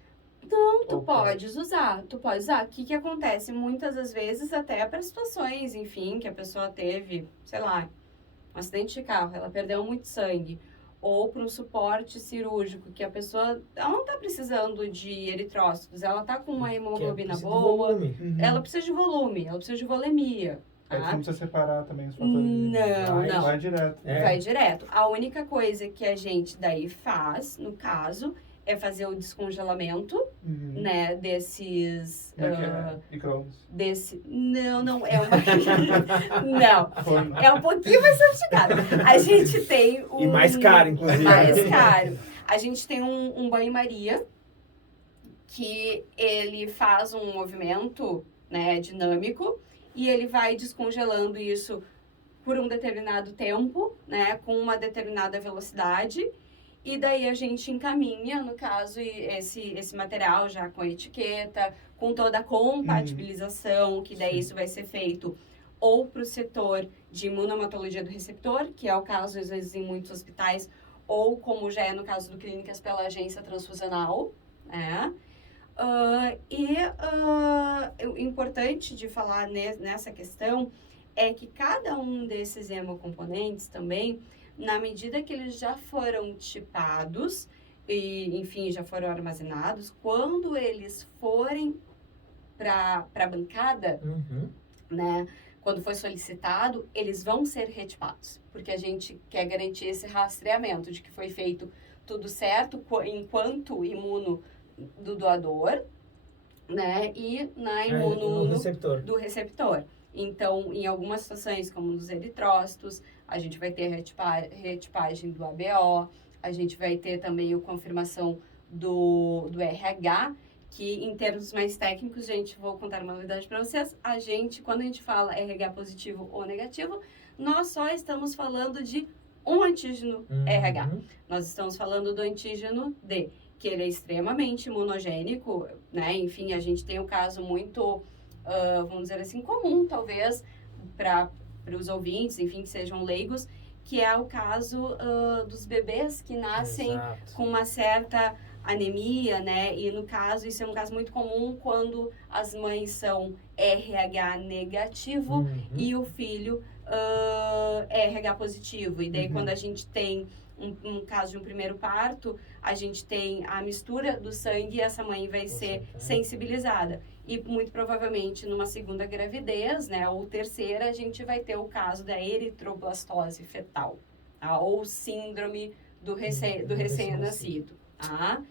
Não, tu pode usar. O que acontece? Muitas das vezes, até para situações, enfim, que a pessoa teve, sei lá, um acidente de carro, ela perdeu muito sangue, ou para um suporte cirúrgico, que a pessoa, ela não está precisando de eritrócitos, ela está com uma hemoglobina boa, ela precisa de volume, ela precisa de volemia. Aí você não precisa separar também os fatores. Não. Vai direto. Vai direto. A única coisa que a gente daí faz, no caso, é fazer o descongelamento, né, desses... Micro-ondas. Não, é uma... Não, é um pouquinho mais sofisticado. A gente tem E mais caro, inclusive. Mais caro. A gente tem um banho-maria, que ele faz um movimento, né, dinâmico, e ele vai descongelando isso por um determinado tempo, né, com uma determinada velocidade, e daí a gente encaminha, no caso, esse material já com a etiqueta, com toda a compatibilização, que daí isso vai ser feito ou para o setor de imunohematologia do receptor, que é o caso, às vezes, em muitos hospitais, ou como já é no caso do Clínicas pela agência transfusional, né? O importante de falar nessa questão é que cada um desses hemocomponentes também, na medida que eles já foram tipados e, enfim, já foram armazenados, quando eles forem para a bancada, né, quando for solicitado, eles vão ser retipados, porque a gente quer garantir esse rastreamento de que foi feito tudo certo enquanto imuno do doador, né, e na imuno do receptor. Então, em algumas situações, como nos eritrócitos, a gente vai ter retipagem do ABO, a gente vai ter também a confirmação do RH, que em termos mais técnicos, gente, vou contar uma novidade para vocês, quando a gente fala RH positivo ou negativo, nós só estamos falando de um antígeno RH. Nós estamos falando do antígeno D, que ele é extremamente imunogênico, né? Enfim, a gente tem um caso muito, vamos dizer assim, comum, talvez, para os ouvintes, enfim, que sejam leigos, que é o caso dos bebês que nascem com uma certa anemia, né? E no caso, isso é um caso muito comum quando as mães são RH negativo e o filho RH positivo. E daí, quando a gente tem um caso de um primeiro parto, a gente tem a mistura do sangue e essa mãe vai ser sensibilizada. E muito provavelmente numa segunda gravidez, né, ou terceira, a gente vai ter o caso da eritroblastose fetal, tá? Ou síndrome do recém-nascido, tá?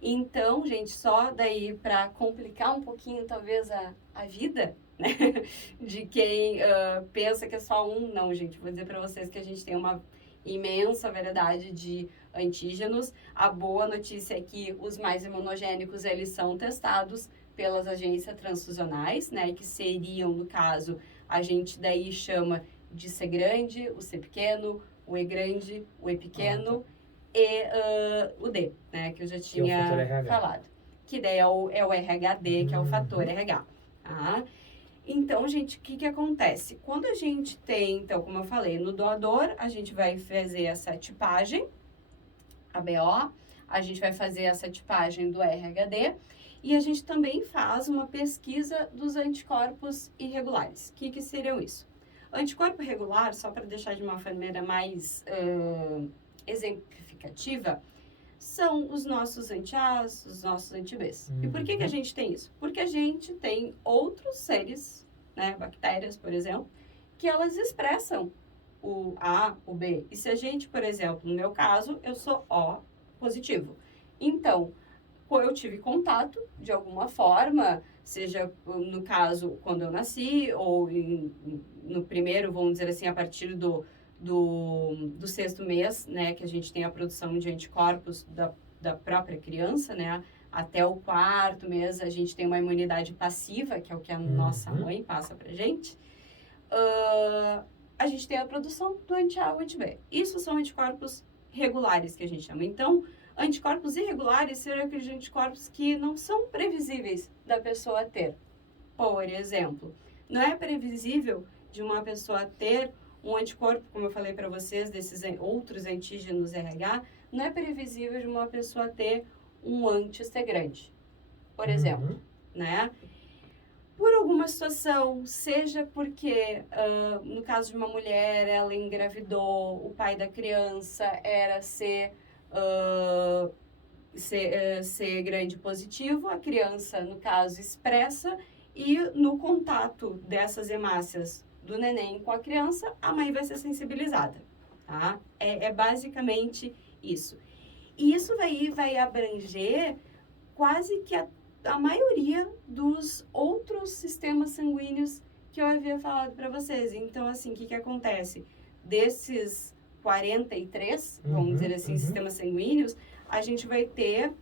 Então, gente, só daí para complicar um pouquinho, talvez, a vida, né, de quem pensa que é só um. Não, gente, vou dizer para vocês que a gente tem uma imensa variedade de antígenos. A boa notícia é que os mais imunogênicos, eles são testados pelas agências transfusionais, né, que seriam, no caso, a gente daí chama de C grande, o C pequeno, o E grande, o E pequeno e o D, né, que eu já tinha falado. Que daí é o RHD, que é o fator RH. Tá? Então, gente, o que acontece? Quando a gente tem, então, como eu falei, no doador, a gente vai fazer essa tipagem, a BO, a gente vai fazer essa tipagem do RHD, e a gente também faz uma pesquisa dos anticorpos irregulares. O que seriam isso? Anticorpo regular, só para deixar de uma maneira mais exemplificativa, são os nossos anti-As, os nossos anti-Bs. E por que a gente tem isso? Porque a gente tem outros seres, né, bactérias, por exemplo, que elas expressam o A, o B. E se a gente, por exemplo, no meu caso, eu sou O positivo. Então, eu tive contato de alguma forma, seja no caso quando eu nasci, ou no primeiro, vamos dizer assim, a partir do 6º mês, né, que a gente tem a produção de anticorpos da própria criança, né, até o 4º mês a gente tem uma imunidade passiva, que é o que a nossa mãe passa pra gente, a gente tem a produção do anti-A ou anti-B. Isso são anticorpos regulares que a gente chama. Então, anticorpos irregulares seriam aqueles anticorpos que não são previsíveis da pessoa ter. Por exemplo, não é previsível de uma pessoa ter um anticorpo, como eu falei para vocês, desses outros antígenos RH, não é previsível de uma pessoa ter um anti-C grande, por exemplo, né? Por alguma situação, seja porque, no caso de uma mulher, ela engravidou, o pai da criança era C grande positivo, a criança, no caso, expressa, e no contato dessas hemácias do neném com a criança, a mãe vai ser sensibilizada, tá? É basicamente isso. E isso vai abranger quase que a maioria dos outros sistemas sanguíneos que eu havia falado para vocês. Então, assim, o que acontece? Desses 43, vamos dizer assim, sistemas sanguíneos, a gente vai ter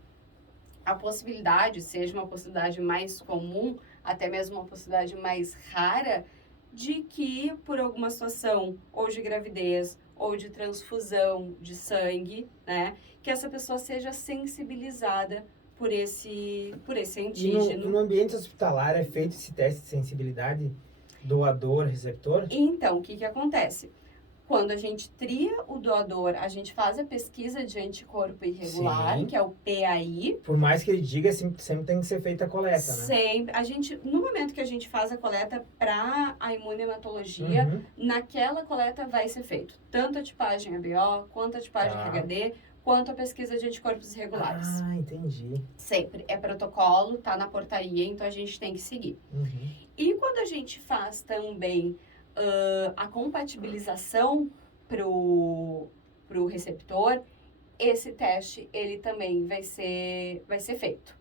a possibilidade, seja uma possibilidade mais comum, até mesmo uma possibilidade mais rara, de que por alguma situação, ou de gravidez, ou de transfusão de sangue, né, que essa pessoa seja sensibilizada por esse antígeno. E no ambiente hospitalar é feito esse teste de sensibilidade doador-receptor? Então, o que acontece? Quando a gente tria o doador, a gente faz a pesquisa de anticorpo irregular, que é o PAI. Por mais que ele diga, sempre tem que ser feita a coleta, né? Sempre. No momento que a gente faz a coleta para a imunematologia, naquela coleta vai ser feito tanto a tipagem ABO, quanto a tipagem RHD, quanto a pesquisa de anticorpos irregulares. Ah, entendi. Sempre. É protocolo, tá na portaria, então a gente tem que seguir. E quando a gente faz também a compatibilização pro receptor, esse teste, ele também vai ser feito.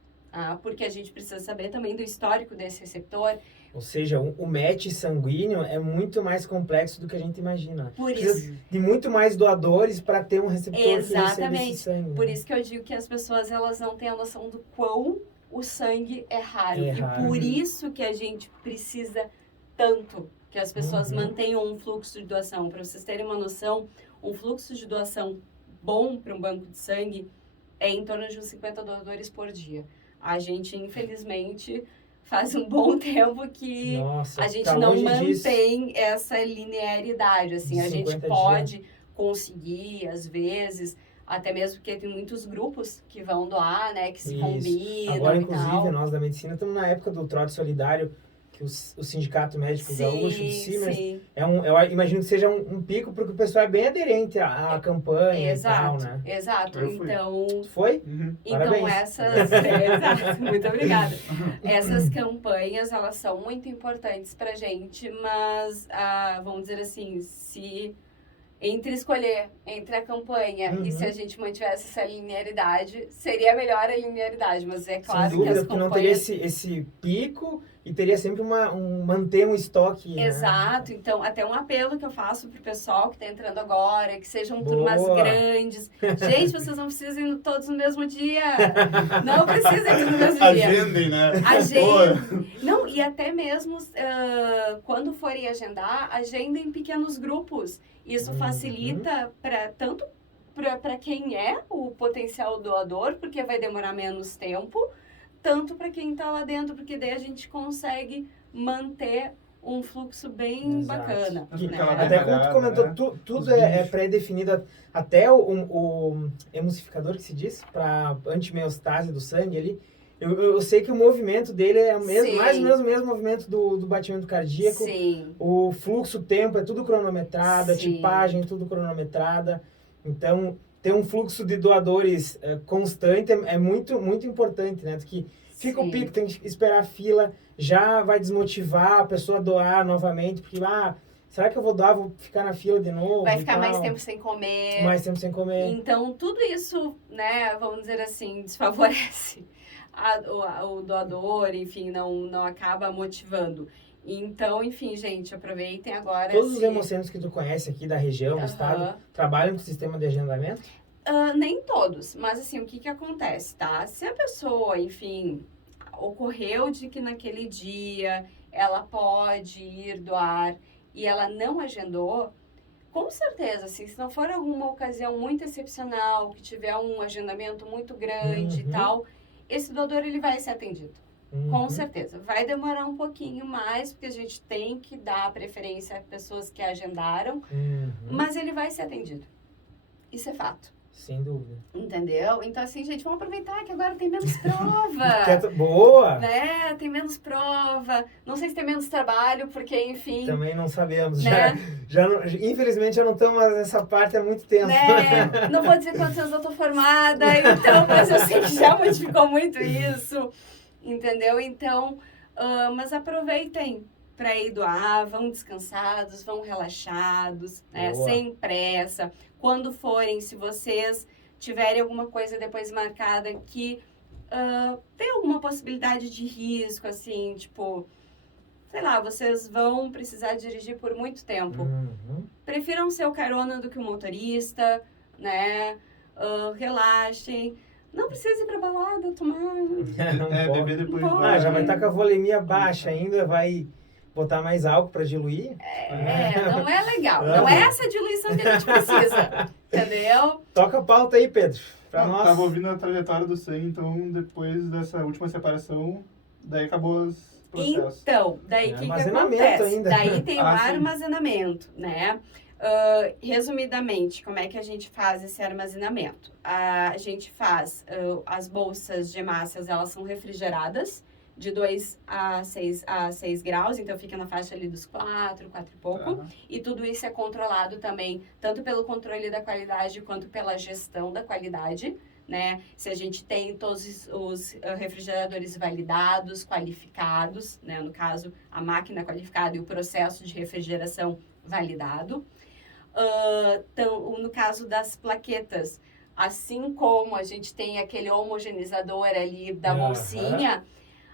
Porque a gente precisa saber também do histórico desse receptor. Ou seja, o match sanguíneo é muito mais complexo do que a gente imagina. Por Precisa de muito mais doadores para ter um receptor que Exatamente. esse sangue. Por isso que eu digo que as pessoas, elas não têm a noção do quão o sangue é raro. É e raro. Por isso que a gente precisa tanto que as pessoas mantenham um fluxo de doação. Para vocês terem uma noção, um fluxo de doação bom para um banco de sangue é em torno de uns 50 doadores por dia. A gente, infelizmente, faz um bom tempo que a gente não mantém essa linearidade. Assim, a gente pode conseguir, às vezes, até mesmo porque tem muitos grupos que vão doar, né, que se combinam. Agora, e inclusive, tal. nós da medicina estamos na época do trote solidário, que o Sindicato Médico Gaúcho de Siemens, eu imagino que seja um pico, porque o pessoal é bem aderente à campanha e tal, né? Exato, Eu fui. então... Foi? Então Parabéns. Exato, muito obrigada. Essas campanhas, elas são muito importantes pra gente, mas, vamos dizer assim, se entre escolher entre a campanha e se a gente mantivesse essa linearidade, seria melhor a linearidade, mas é claro Sem dúvida, que as porque não teria campanhas... esse pico e teria sempre manter um estoque. Né? Exato, então até um apelo que eu faço pro pessoal que está entrando agora, que sejam Boa. turmas grandes. Gente, vocês não precisam ir todos no mesmo dia. Não precisam ir no mesmo dia. Agendem, né? Agendem. Não, e até mesmo quando forem agendar, agendem em pequenos grupos. Isso facilita tanto para quem é o potencial doador, porque vai demorar menos tempo, tanto para quem está lá dentro, porque daí a gente consegue manter um fluxo bem bacana. Né? Até como tu comentou, tudo é pré-definido, até o emulsificador que se diz, para antimeostase do sangue ali. Eu sei que o movimento dele é mais ou menos o mesmo movimento do batimento cardíaco. Sim. O fluxo, o tempo, é tudo cronometrado, a tipagem, tudo cronometrada. Então, ter um fluxo de doadores constante é muito, muito importante, né? Que fica o pico, tem que esperar a fila, já vai desmotivar a pessoa a doar novamente, porque, será que eu vou doar, vou ficar na fila de novo? Vai ficar mais tempo sem comer. Mais tempo sem comer. Então, tudo isso, né, vamos dizer assim, desfavorece o doador, enfim, não acaba motivando. Então, enfim, gente, aproveitem agora. Todos os hemocentros que tu conhece aqui da região, do estado, trabalham com sistema de agendamento? Nem todos, mas assim, o que acontece, tá? Se a pessoa, enfim, ocorreu de que naquele dia ela pode ir doar e ela não agendou, com certeza, assim, se não for alguma ocasião muito excepcional, que tiver um agendamento muito grande e tal, esse doador ele vai ser atendido. Com certeza. Vai demorar um pouquinho mais, porque a gente tem que dar preferência a pessoas que agendaram, mas ele vai ser atendido. Isso é fato. Sem dúvida. Entendeu? Então, assim, gente, vamos aproveitar que agora tem menos prova. Boa! Né? Tem menos prova. Não sei se tem menos trabalho, porque, enfim... Também não sabemos. Né? Infelizmente, eu não estou mais nessa parte há muito tempo. Né? Não vou dizer quantos anos eu tô formada, então, mas eu sei que já modificou muito isso. Entendeu? Então, mas aproveitem para ir doar, vão descansados, vão relaxados, né? Sem pressa. Quando forem, se vocês tiverem alguma coisa depois marcada que tem alguma possibilidade de risco, assim, tipo, sei lá, vocês vão precisar dirigir por muito tempo. Prefiram ser o carona do que o motorista, né? Relaxem. Não precisa ir pra balada, tomar... beber depois do já vai estar com a volemia baixa ainda, vai botar mais álcool para diluir. Não é legal. Não é essa diluição que a gente precisa, entendeu? Toca a pauta aí, Pedro, pra nós. Tava ouvindo a trajetória do sangue, então depois dessa última separação, daí acabou os processos. Então, daí o que acontece? Ainda. Daí tem o armazenamento, né? Resumidamente, como é que a gente faz esse armazenamento? A gente faz, as bolsas de hemácias, elas são refrigeradas de 2 a 6 graus, então fica na faixa ali dos 4 e pouco. E tudo isso é controlado também, tanto pelo controle da qualidade quanto pela gestão da qualidade, né? Se a gente tem todos os refrigeradores validados, qualificados, né? No caso, a máquina qualificada e o processo de refrigeração validado. Então, no caso das plaquetas, assim como a gente tem aquele homogeneizador ali da bolsinha,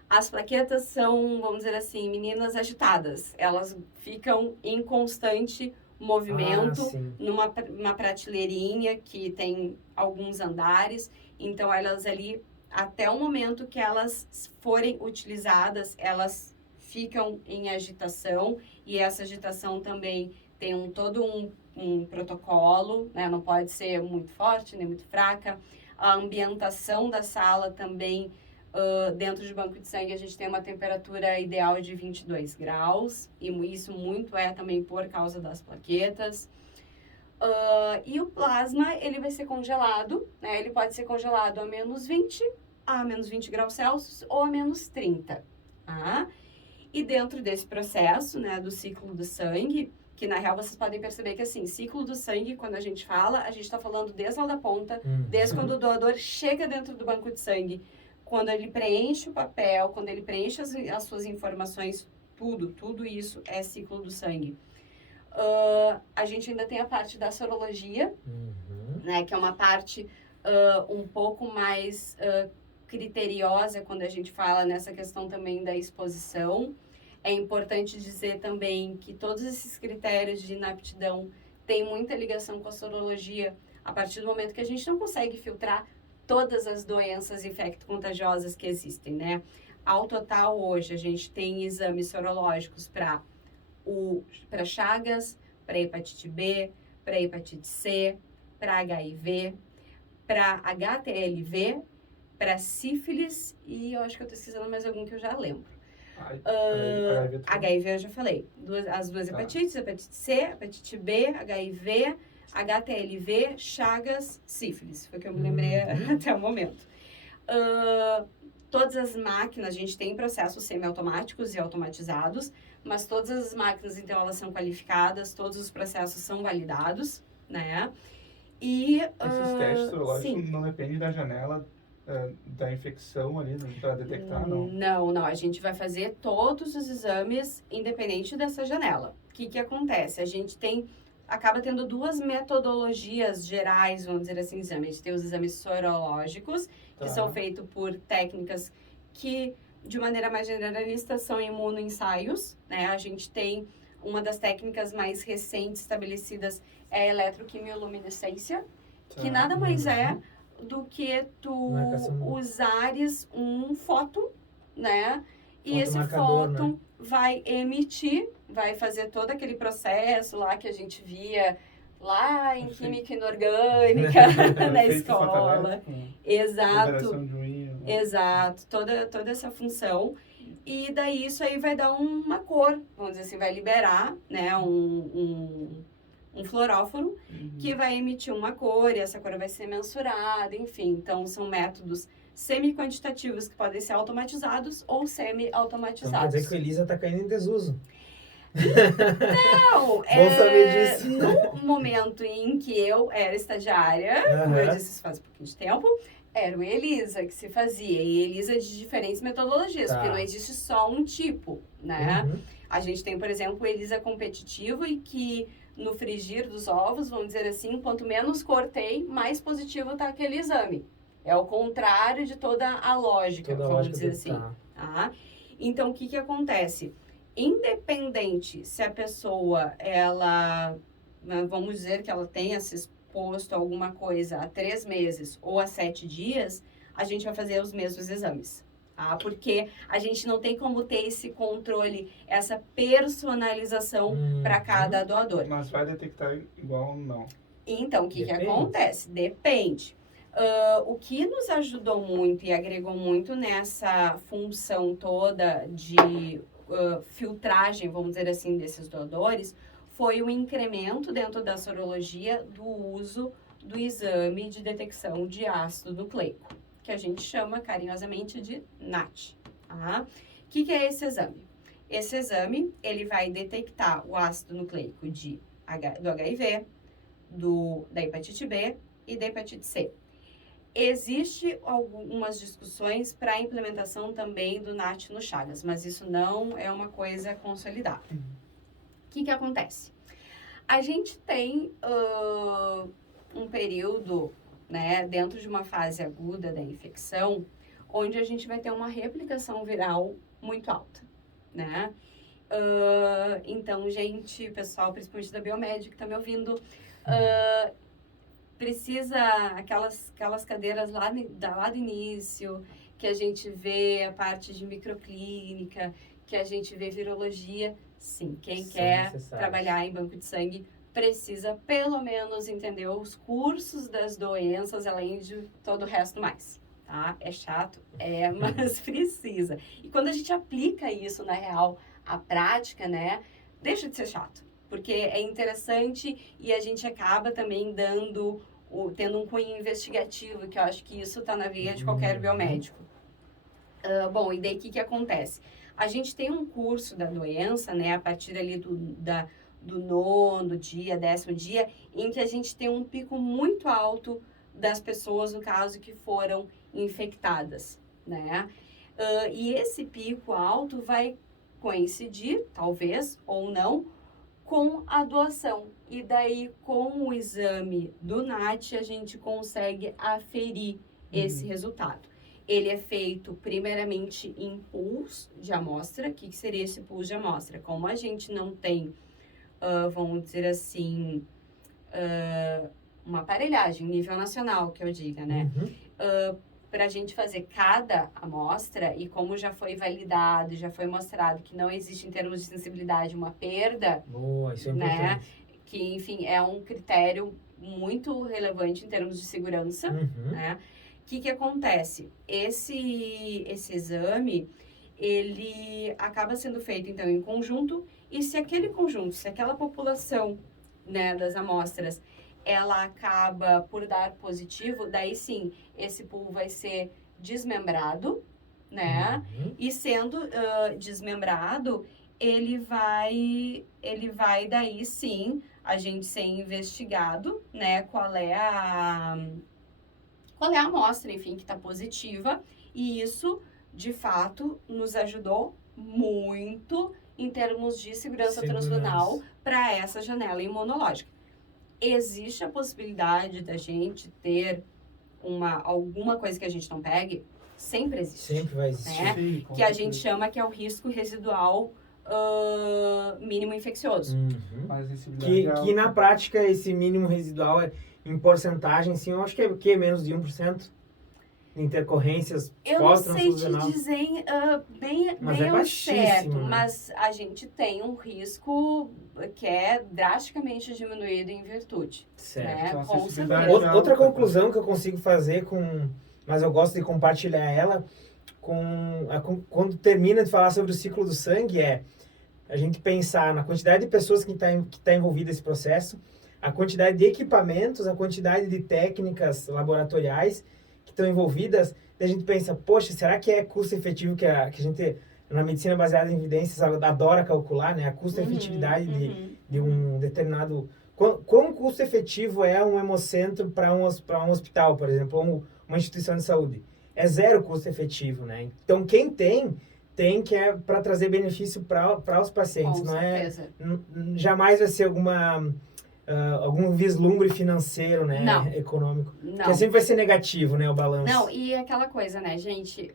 as plaquetas são, vamos dizer assim, meninas agitadas. Elas ficam em constante movimento, numa prateleirinha que tem alguns andares. Então, elas ali, até o momento que elas forem utilizadas, elas ficam em agitação. E essa agitação também tem todo um protocolo, né? Não pode ser muito forte, nem muito fraca. A ambientação da sala também, dentro de banco de sangue, a gente tem uma temperatura ideal de 22 graus, e isso muito também por causa das plaquetas. E o plasma, ele vai ser congelado, né? Ele pode ser congelado a menos 20, a menos 20 graus Celsius ou a menos 30. E dentro desse processo, né, do ciclo do sangue, que na real vocês podem perceber que assim, ciclo do sangue, quando a gente fala, a gente está falando desde lá da ponta, desde quando o doador chega dentro do banco de sangue, quando ele preenche o papel, quando ele preenche as suas informações, tudo isso é ciclo do sangue. A gente ainda tem a parte da sorologia, Uhum. né, que é uma parte um pouco mais criteriosa quando a gente fala nessa questão também da exposição. É importante dizer também que todos esses critérios de inaptidão têm muita ligação com a sorologia a partir do momento que a gente não consegue filtrar todas as doenças infecto-contagiosas que existem, né? Ao total, hoje, a gente tem exames sorológicos para Chagas, para hepatite B, para hepatite C, para HIV, para HTLV, para sífilis e eu acho que eu estou esquecendo mais algum que eu já lembro. HIV eu já falei. As duas hepatites, hepatite C, hepatite B, HIV, HTLV, Chagas, sífilis. Foi o que eu me lembrei até o momento. Todas as máquinas, a gente tem processos semiautomáticos e automatizados, mas todas as máquinas, então, elas são qualificadas, todos os processos são validados, né? E, esses testes sorológicos sim. não dependem da janela da infecção ali, para detectar, não? Não. A gente vai fazer todos os exames independente dessa janela. O que acontece? A gente acaba tendo duas metodologias gerais, vamos dizer assim, exames. A gente tem os exames sorológicos, que são feitos por técnicas que, de maneira mais generalista, são imunoensaios, né? A gente tem uma das técnicas mais recentes estabelecidas é a eletroquimioluminescência, que nada mais é do que tu usares um fóton, né? E esse fóton, né, vai emitir, vai fazer todo aquele processo lá que a gente via lá em Química Inorgânica, na escola. Exato. Exato, toda essa função. E daí isso aí vai dar uma cor, vamos dizer assim, vai liberar, né, um fluoróforo que vai emitir uma cor e essa cor vai ser mensurada, enfim. Então, são métodos semi-quantitativos que podem ser automatizados ou semi-automatizados. Então, quer dizer que o Elisa está caindo em desuso. Não, Vamos saber disso. No momento em que eu era estagiária, como eu disse, isso faz um pouquinho de tempo, era o ELISA que se fazia, e ELISA de diferentes metodologias, porque não existe só um tipo, né? A gente tem, por exemplo, o ELISA competitivo e que no frigir dos ovos, vamos dizer assim, quanto menos cortei, mais positivo está aquele exame. É o contrário de toda a lógica, vamos dizer assim. Tá? Então, o que acontece? Independente se a pessoa, ela, vamos dizer que ela tenha se exposto a alguma coisa há 3 meses ou há 7 dias, a gente vai fazer os mesmos exames. Tá? Porque a gente não tem como ter esse controle, essa personalização para cada doador. Mas vai detectar igual ou não? Então, o que acontece? Depende. O que nos ajudou muito e agregou muito nessa função toda de filtragem, vamos dizer assim, desses doadores, foi o incremento dentro da sorologia do uso do exame de detecção de ácido nucleico, que a gente chama carinhosamente de NAT. Tá? O que é esse exame? Esse exame, ele vai detectar o ácido nucleico do HIV, da hepatite B e da hepatite C. Existe algumas discussões para a implementação também do NAT no Chagas, mas isso não é uma coisa consolidada. O que acontece? A gente tem um período, né, dentro de uma fase aguda da infecção, onde a gente vai ter uma replicação viral muito alta, né? Então, gente, pessoal, principalmente da biomédica que está me ouvindo, precisa aquelas cadeiras lá do início, que a gente vê a parte de microclínica, que a gente vê virologia. Sim, quem quer trabalhar em banco de sangue precisa pelo menos entender os cursos das doenças, além de todo o resto mais, tá? É chato? É, mas precisa. E quando a gente aplica isso na real, a prática, né, deixa de ser chato. Porque é interessante e a gente acaba também tendo um cunho investigativo, que eu acho que isso está na veia de qualquer biomédico. Bom, e daí o que acontece? A gente tem um curso da doença, né, a partir ali do 9º dia, 10º dia, em que a gente tem um pico muito alto das pessoas, no caso, que foram infectadas, né? E esse pico alto vai coincidir, talvez, ou não, com a doação. E daí, com o exame do NAT, a gente consegue aferir esse resultado. Ele é feito primeiramente em pools de amostra. O que seria esse pool de amostra? Como a gente não tem, vamos dizer assim, uma aparelhagem nível nacional, que eu diga, né? Para a gente fazer cada amostra, e como já foi validado, já foi mostrado que não existe em termos de sensibilidade uma perda, Isso é né? importante. Que, enfim, é um critério muito relevante em termos de segurança, né? O que acontece? Esse exame, ele acaba sendo feito, então, em conjunto, e se aquele conjunto, se aquela população, né, das amostras, ela acaba por dar positivo, daí sim, esse pool vai ser desmembrado, né? E sendo desmembrado, ele vai daí sim a gente ser investigado, né? Qual é a amostra, enfim, que está positiva. E isso, de fato, nos ajudou muito em termos de segurança transfusional para essa janela imunológica. Existe a possibilidade da gente ter alguma coisa que a gente não pegue? Sempre existe. Sempre vai existir. Né? Sim, Que a gente chama que é o risco residual mínimo infeccioso. Mas a sensibilidade Que na prática esse mínimo residual em porcentagem, sim, eu acho que é menos de 1% de intercorrências Eu não sei te pós-transfusional. dizer bem é ao baixíssimo, certo, né? mas a gente tem um risco que é drasticamente diminuído em virtude. Certo. Né? Então, a Com sensibilidade certeza. é Outra alta. conclusão que eu consigo fazer mas eu gosto de compartilhar ela quando termina de falar sobre o ciclo do sangue a gente pensar na quantidade de pessoas que está envolvida nesse processo, a quantidade de equipamentos, a quantidade de técnicas laboratoriais que estão envolvidas, e a gente pensa, poxa, será que é custo efetivo que a gente, na medicina baseada em evidências, adora calcular, né? A custo-efetividade de um determinado... Quão custo efetivo é um hemocentro para um hospital, por exemplo, ou uma instituição de saúde? É zero custo efetivo, né? Então, quem tem que é para trazer benefício para os pacientes. Com não certeza. Jamais vai ser algum vislumbre financeiro, né? Não. Econômico. Não. Porque sempre vai ser negativo, né? O balanço. Não, e aquela coisa, né, gente?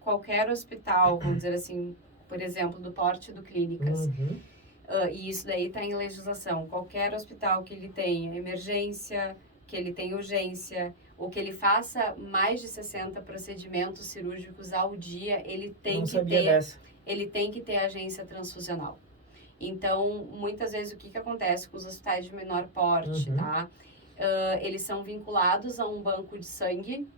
Qualquer hospital, vamos dizer assim, por exemplo, do porte do Clínicas, e isso daí está em legislação. Qualquer hospital que ele tenha emergência, que ele tenha urgência, ou que ele faça mais de 60 procedimentos cirúrgicos ao dia, ele tem que ter agência transfusional. Então, muitas vezes, o que acontece com os hospitais de menor porte, tá? Eles são vinculados a um banco de sangue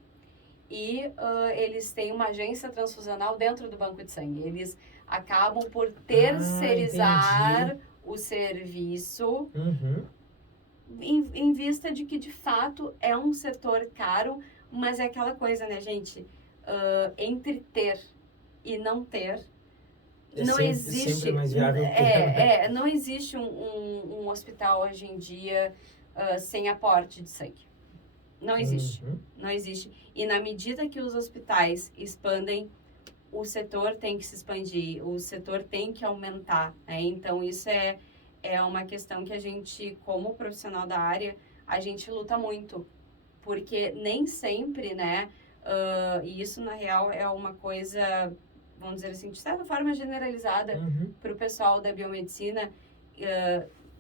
e eles têm uma agência transfusional dentro do banco de sangue. Eles acabam por terceirizar o serviço em vista de que, de fato, é um setor caro, mas é aquela coisa, né, gente? Entre ter e não ter, não existe... sempre mais viável ter. Não existe um hospital hoje em dia sem aporte de sangue. Não existe. Não existe. E na medida que os hospitais expandem, o setor tem que se expandir, o setor tem que aumentar, né? Então, isso é uma questão que a gente, como profissional da área, a gente luta muito. Porque nem sempre, né? E isso, na real, é uma coisa, vamos dizer assim, de certa forma generalizada para o pessoal da biomedicina.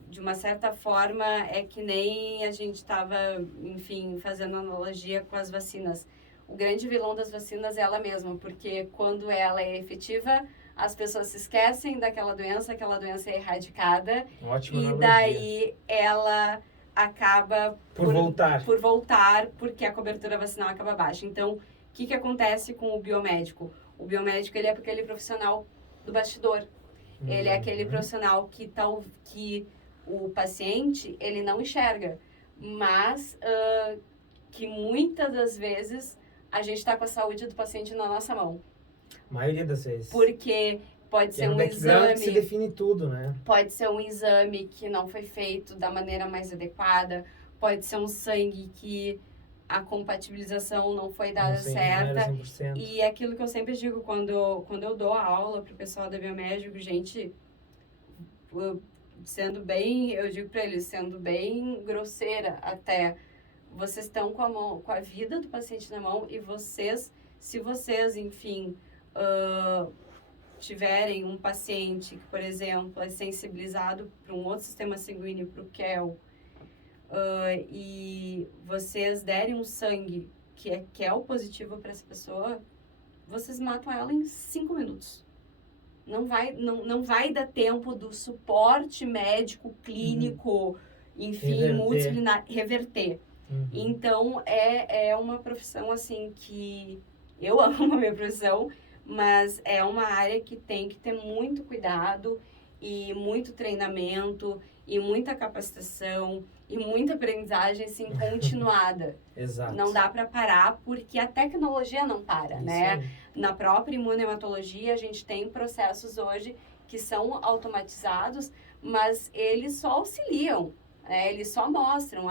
De uma certa forma, é que nem a gente estava, enfim, fazendo analogia com as vacinas. O grande vilão das vacinas é ela mesma, porque quando ela é efetiva, as pessoas se esquecem daquela doença, aquela doença é erradicada. Ótima e analogia. Daí ela acaba por voltar, porque a cobertura vacinal acaba baixa. Então, o que acontece com o biomédico? O biomédico, ele é aquele profissional do bastidor. Ele é aquele profissional que o paciente, ele não enxerga, mas que muitas das vezes a gente está com a saúde do paciente na nossa mão. A maioria das vezes. Porque pode ser um exame... que se define tudo, né? Pode ser um exame que não foi feito da maneira mais adequada, pode ser um sangue que a compatibilização não foi dada certa. Não 100%. E é aquilo que eu sempre digo quando eu dou a aula para o pessoal da biomédico, gente... eu digo para eles, sendo bem grosseira até, vocês estão com a vida do paciente na mão e se vocês, enfim, tiverem um paciente que, por exemplo, é sensibilizado para um outro sistema sanguíneo, para o QEL, e vocês derem um sangue que é QEL positivo para essa pessoa, vocês matam ela em 5 minutos. Não vai dar tempo do suporte médico, clínico, enfim, multidisciplinar, reverter. Então, é uma profissão, assim, que eu amo a minha profissão, mas é uma área que tem que ter muito cuidado e muito treinamento e muita capacitação e muita aprendizagem, assim, continuada. Exato. Não dá para parar, porque a tecnologia não para, Isso né? aí. Na própria imunohematologia, a gente tem processos hoje que são automatizados, mas eles só auxiliam, né? Eles só mostram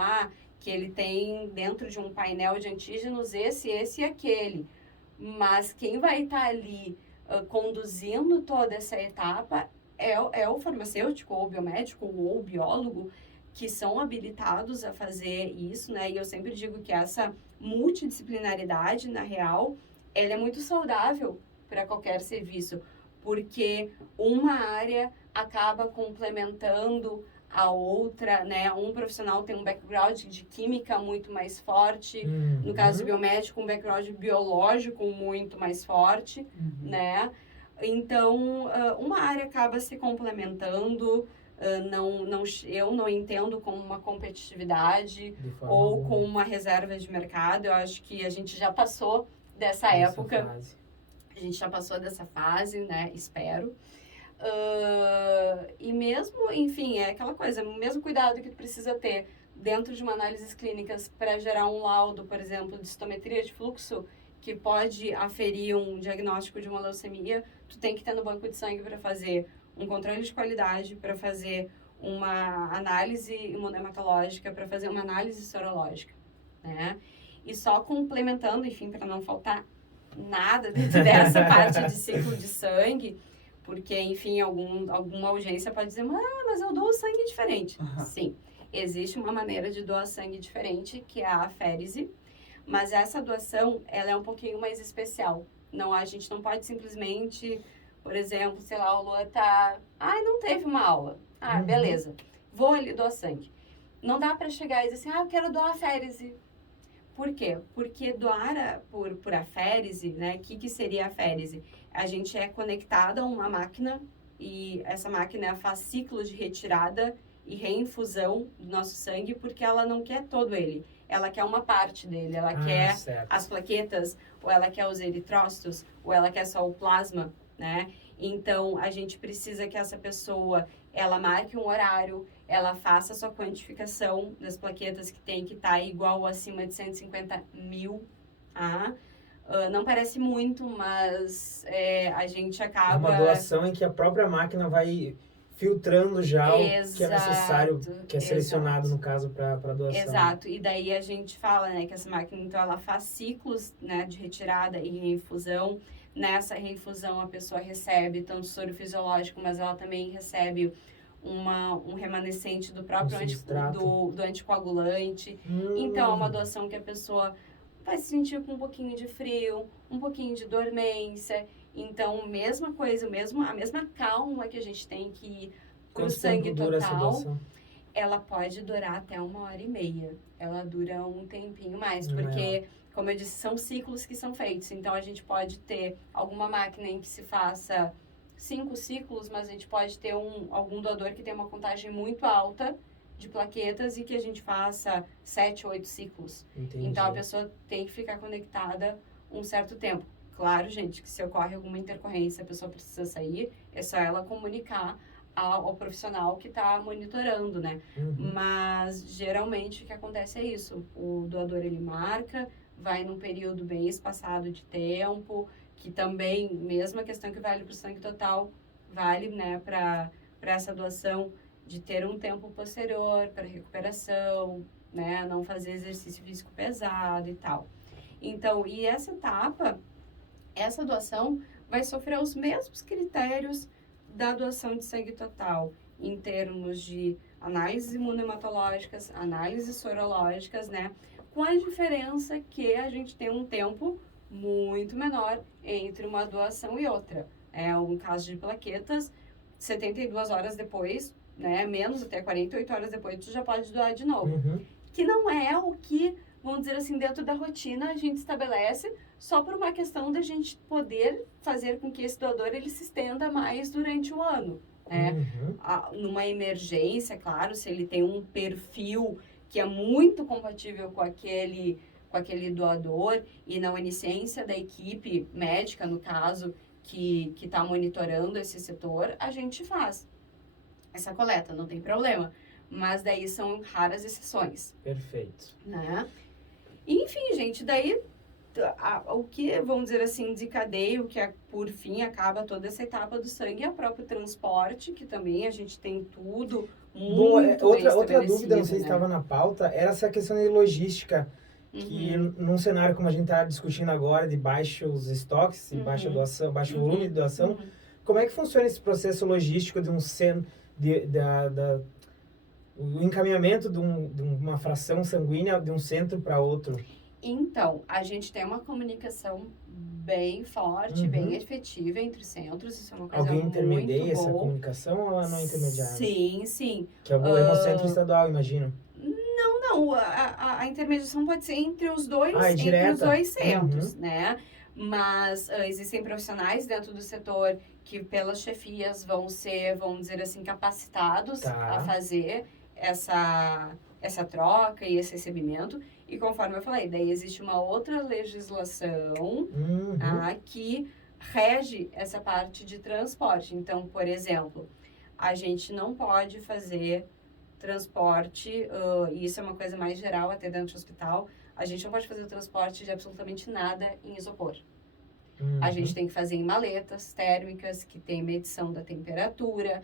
que ele tem dentro de um painel de antígenos esse e aquele. Mas quem vai estar ali conduzindo toda essa etapa é o farmacêutico, ou o biomédico, ou o biólogo, que são habilitados a fazer isso, né? E eu sempre digo que essa multidisciplinaridade, na real, ela é muito saudável para qualquer serviço, porque uma área acaba complementando a outra, né? Um profissional tem um background de química muito mais forte, no caso do biomédico, um background biológico muito mais forte, né? Então, uma área acaba se complementando, eu não entendo como uma competitividade ou como uma reserva de mercado. Eu acho que a gente já passou dessa época. A gente já passou dessa fase, né? Espero. E mesmo, enfim, é aquela coisa, o mesmo cuidado que tu precisa ter dentro de uma análise clínicas para gerar um laudo, por exemplo, de citometria de fluxo, que pode aferir um diagnóstico de uma leucemia, tu tem que ter no banco de sangue para fazer um controle de qualidade, para fazer uma análise imunohematológica, para fazer uma análise sorológica, né? E só complementando, enfim, para não faltar nada dentro dessa parte de ciclo de sangue, porque, enfim, alguma urgência pode dizer, mas eu dou sangue diferente. Sim, existe uma maneira de doar sangue diferente, que é a aférese, mas essa doação, ela é um pouquinho mais especial. A gente não pode simplesmente, por exemplo, sei lá, o Lua tá... não teve uma aula. Beleza, vou ali doar sangue. Não dá para chegar e dizer assim, eu quero doar aférese. Por quê? Porque doar por aférese, né? O que seria aférese? A gente é conectada a uma máquina e essa máquina faz ciclos de retirada e reinfusão do nosso sangue, porque ela não quer todo ele. Ela quer uma parte dele, ela quer as plaquetas, ou ela quer os eritrócitos, ou ela quer só o plasma, né? Então, a gente precisa que essa pessoa, ela marque um horário, ela faça a sua quantificação das plaquetas que tem que estar igual ou acima de 150 mil, não parece muito, mas a gente acaba... É uma doação em que a própria máquina vai filtrando já o que é necessário, que é selecionado, no caso, para doação. Exato, e daí a gente fala, né, que essa máquina, então, ela faz ciclos, né, de retirada e reinfusão. Nessa reinfusão, a pessoa recebe tanto soro fisiológico, mas ela também recebe um remanescente do próprio do anticoagulante. Então, é uma doação que a pessoa vai se sentir com um pouquinho de frio, um pouquinho de dormência. Então, mesma coisa, a mesma calma que a gente tem que ir pro sangue total, ela pode durar até 1h30. Ela dura um tempinho mais, porque, como eu disse, são ciclos que são feitos. Então, a gente pode ter alguma máquina em que se faça 5 ciclos, mas a gente pode ter algum doador que tem uma contagem muito alta de plaquetas e que a gente faça 7, 8 ciclos. Entendi. Então, a pessoa tem que ficar conectada um certo tempo. Claro, gente, que se ocorre alguma intercorrência, a pessoa precisa sair, é só ela comunicar ao profissional que está monitorando, né? Mas, geralmente, o que acontece é isso. O doador, ele marca, vai num período bem espaçado de tempo, que também, mesma questão que vale para o sangue total, vale, né, para essa doação de ter um tempo posterior para recuperação, né, não fazer exercício físico pesado e tal. Então, e essa etapa, essa doação vai sofrer os mesmos critérios da doação de sangue total. em termos de análises imunohematológicas, análises sorológicas, né? Com a diferença que a gente tem um tempo muito menor entre uma doação e outra. Um caso de plaquetas, 72 horas depois, né? Menos até 48 horas depois, tu já pode doar de novo. Uhum. Que não é o que, vamos dizer assim, dentro da rotina a gente estabelece só por uma questão da gente poder fazer com que esse doador ele se estenda mais durante o ano, né? Uhum. Numa emergência, claro, se ele tem um perfil que é muito compatível com aquele doador e na onisciência da equipe médica, no caso, que está monitorando esse setor, a gente faz essa coleta, não tem problema. Mas daí são raras exceções. Perfeito. Né? Enfim, gente, daí o que, vamos dizer assim, desencadeia, o que por fim acaba toda essa etapa do sangue é o próprio transporte, que também a gente tem tudo muito outra dúvida, não sei se né? estava na pauta, era essa questão de logística, que num cenário como a gente está discutindo agora, de baixos estoques, baixa doação, baixo volume de doação, como é que funciona esse processo logístico de um o encaminhamento de uma fração sanguínea de um centro para outro? Então, a gente tem uma comunicação bem forte, bem efetiva entre centros, isso é uma coisa Alguém muito intermedia essa boa. comunicação ou ela não é intermediária? Sim, sim. Que é o Hemocentro estadual, imagino. Não, a intermediação pode ser entre os dois, direta? entre os dois centros, né? Mas existem profissionais dentro do setor que pelas chefias vão ser, vamos dizer assim, capacitados a fazer essa troca e esse recebimento. E conforme eu falei, daí existe uma outra legislação que rege essa parte de transporte. Então, por exemplo, a gente não pode fazer transporte, e isso é uma coisa mais geral até dentro do hospital, a gente não pode fazer o transporte de absolutamente nada em isopor. A gente tem que fazer em maletas térmicas, que tem medição da temperatura.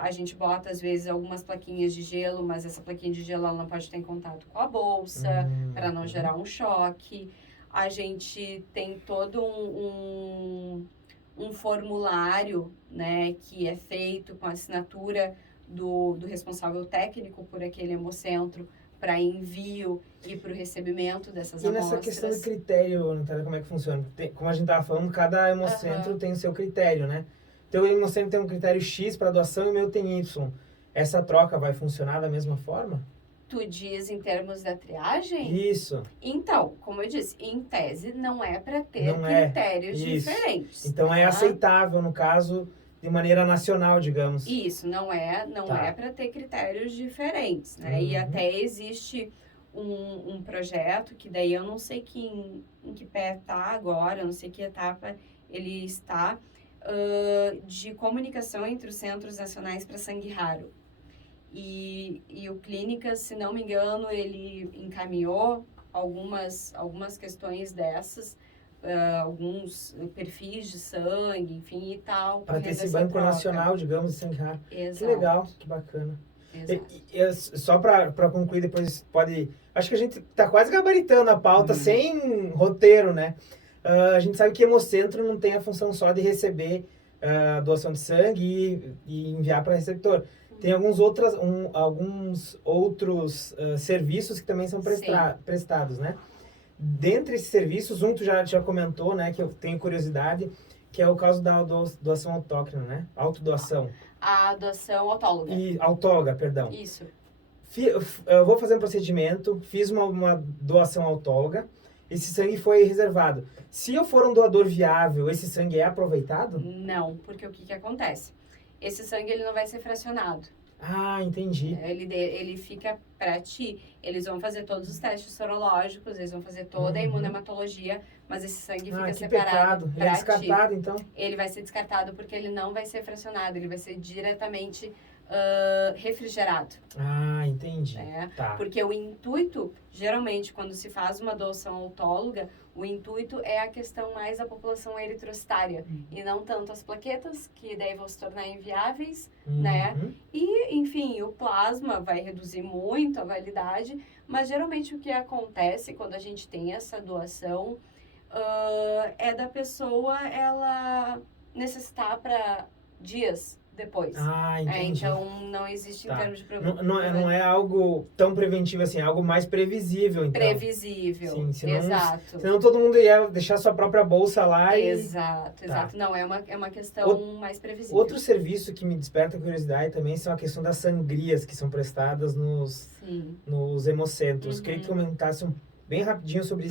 A gente bota, às vezes, algumas plaquinhas de gelo, mas essa plaquinha de gelo ela não pode estar em contato com a bolsa, para não gerar um choque. A gente tem todo um formulário, né, que é feito com a assinatura do responsável técnico por aquele hemocentro, para envio e para o recebimento dessas amostras. E nessa questão de critério, Natália, como é que funciona? Como a gente estava falando, cada hemocentro tem o seu critério, né? Então, o hemocentro tem um critério X para doação e o meu tem Y. Essa troca vai funcionar da mesma forma? Tu diz em termos da triagem? Isso. Então, como eu disse, em tese não é para ter critérios diferentes. Então, é aceitável, no caso, de maneira nacional, digamos. Isso, não é para ter critérios diferentes, né? E até existe um projeto que daí eu não sei em que pé está agora, eu não sei que etapa ele está, de comunicação entre os centros nacionais para sangue raro. E o Clínicas, se não me engano, ele encaminhou algumas questões dessas, alguns perfis de sangue, enfim, e tal. Para ter esse banco nacional, digamos, de sangue raro. Exato. Que legal, que bacana. Só para concluir, depois pode... Acho que a gente está quase gabaritando a pauta sem roteiro, né? A gente sabe que Hemocentro não tem a função só de receber doação de sangue e enviar para receptor. Tem alguns outros serviços que também são prestados, né? Dentre esses serviços, tu já comentou, né, que eu tenho curiosidade, que é o caso da doação autóctona, né? Autodoação. A doação autóloga. Autóloga, perdão. Isso. Eu vou fazer um procedimento, fiz uma doação autóloga, esse sangue foi reservado. Se eu for um doador viável, esse sangue é aproveitado? Não, porque o que acontece? Esse sangue ele não vai ser fracionado. Ah, entendi. Ele fica para ti. Eles vão fazer todos os testes sorológicos, eles vão fazer toda a imunohematologia, mas esse sangue fica separado para ti. Ele é descartado, então? Ele vai ser descartado porque ele não vai ser fracionado, ele vai ser diretamente refrigerado. Ah, entendi. Tá. Porque o intuito, geralmente, quando se faz uma doação autóloga, o intuito é a questão mais da população eritrocitária e não tanto as plaquetas, que daí vão se tornar inviáveis, né? E, enfim, o plasma vai reduzir muito a validade, mas geralmente o que acontece quando a gente tem essa doação é da pessoa ela necessitar para dias depois. Entendi. Então, não existe em termos de Não é algo tão preventivo assim, é algo mais previsível, então. Previsível, Sim, senão, exato. Senão todo mundo ia deixar sua própria bolsa lá Exato. Não, é uma questão mais previsível. Outro serviço que me desperta curiosidade também são a questão das sangrias que são prestadas nos hemocentros. Queria que comentasse bem rapidinho sobre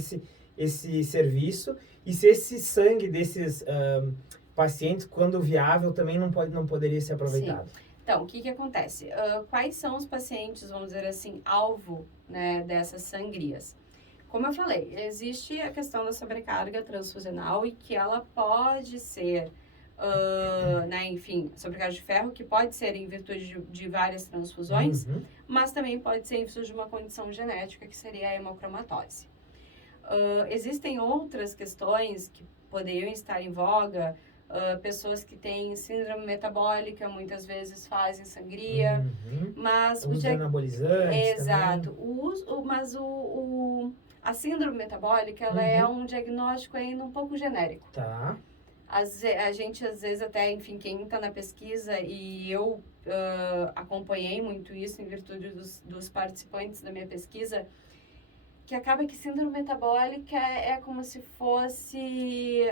esse serviço e se esse sangue desses pacientes, quando viável, também não poderia ser aproveitado. Sim. Então, o que acontece? Quais são os pacientes, vamos dizer assim, alvo, né, dessas sangrias? Como eu falei, existe a questão da sobrecarga transfusional e que ela pode ser, né, enfim, sobrecarga de ferro, que pode ser em virtude de várias transfusões, mas também pode ser em virtude de uma condição genética, que seria a hemocromatose. Existem outras questões que poderiam estar em voga. Pessoas que têm síndrome metabólica muitas vezes fazem sangria, mas os anabolizantes exato. Também. A síndrome metabólica ela é um diagnóstico ainda um pouco genérico. Tá. A gente às vezes até, enfim, quem está na pesquisa e eu acompanhei muito isso em virtude dos participantes da minha pesquisa, que acaba que síndrome metabólica é como se fosse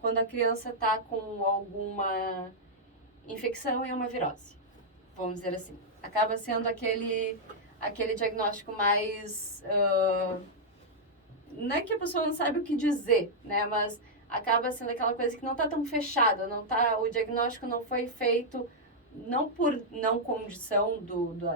quando a criança está com alguma infecção e uma virose, vamos dizer assim. Acaba sendo aquele diagnóstico mais... não é que a pessoa não sabe o que dizer, né? Mas acaba sendo aquela coisa que não está tão fechada, o diagnóstico não foi feito, não por não condição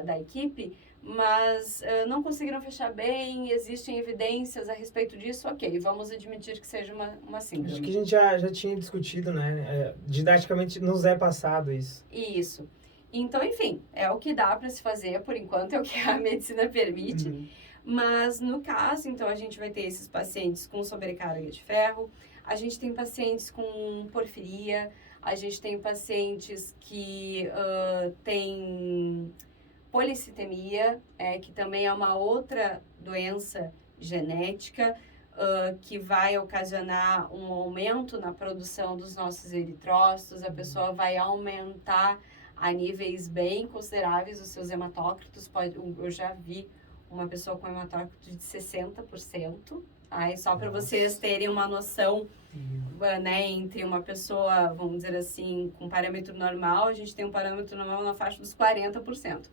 da equipe, mas não conseguiram fechar bem, existem evidências a respeito disso, ok, vamos admitir que seja uma síndrome. Acho que a gente já tinha discutido, né? Didaticamente nos é passado isso. Isso. Então, enfim, é o que dá para se fazer, por enquanto, é o que a medicina permite. Mas, no caso, então, a gente vai ter esses pacientes com sobrecarga de ferro, a gente tem pacientes com porfiria, a gente tem pacientes que têm policitemia, que também é uma outra doença genética, que vai ocasionar um aumento na produção dos nossos eritrócitos, a pessoa vai aumentar a níveis bem consideráveis os seus hematócritos. Eu já vi uma pessoa com hematócrito de 60%, só para vocês terem uma noção, né, entre uma pessoa, vamos dizer assim, com parâmetro normal, a gente tem um parâmetro normal na faixa dos 40%.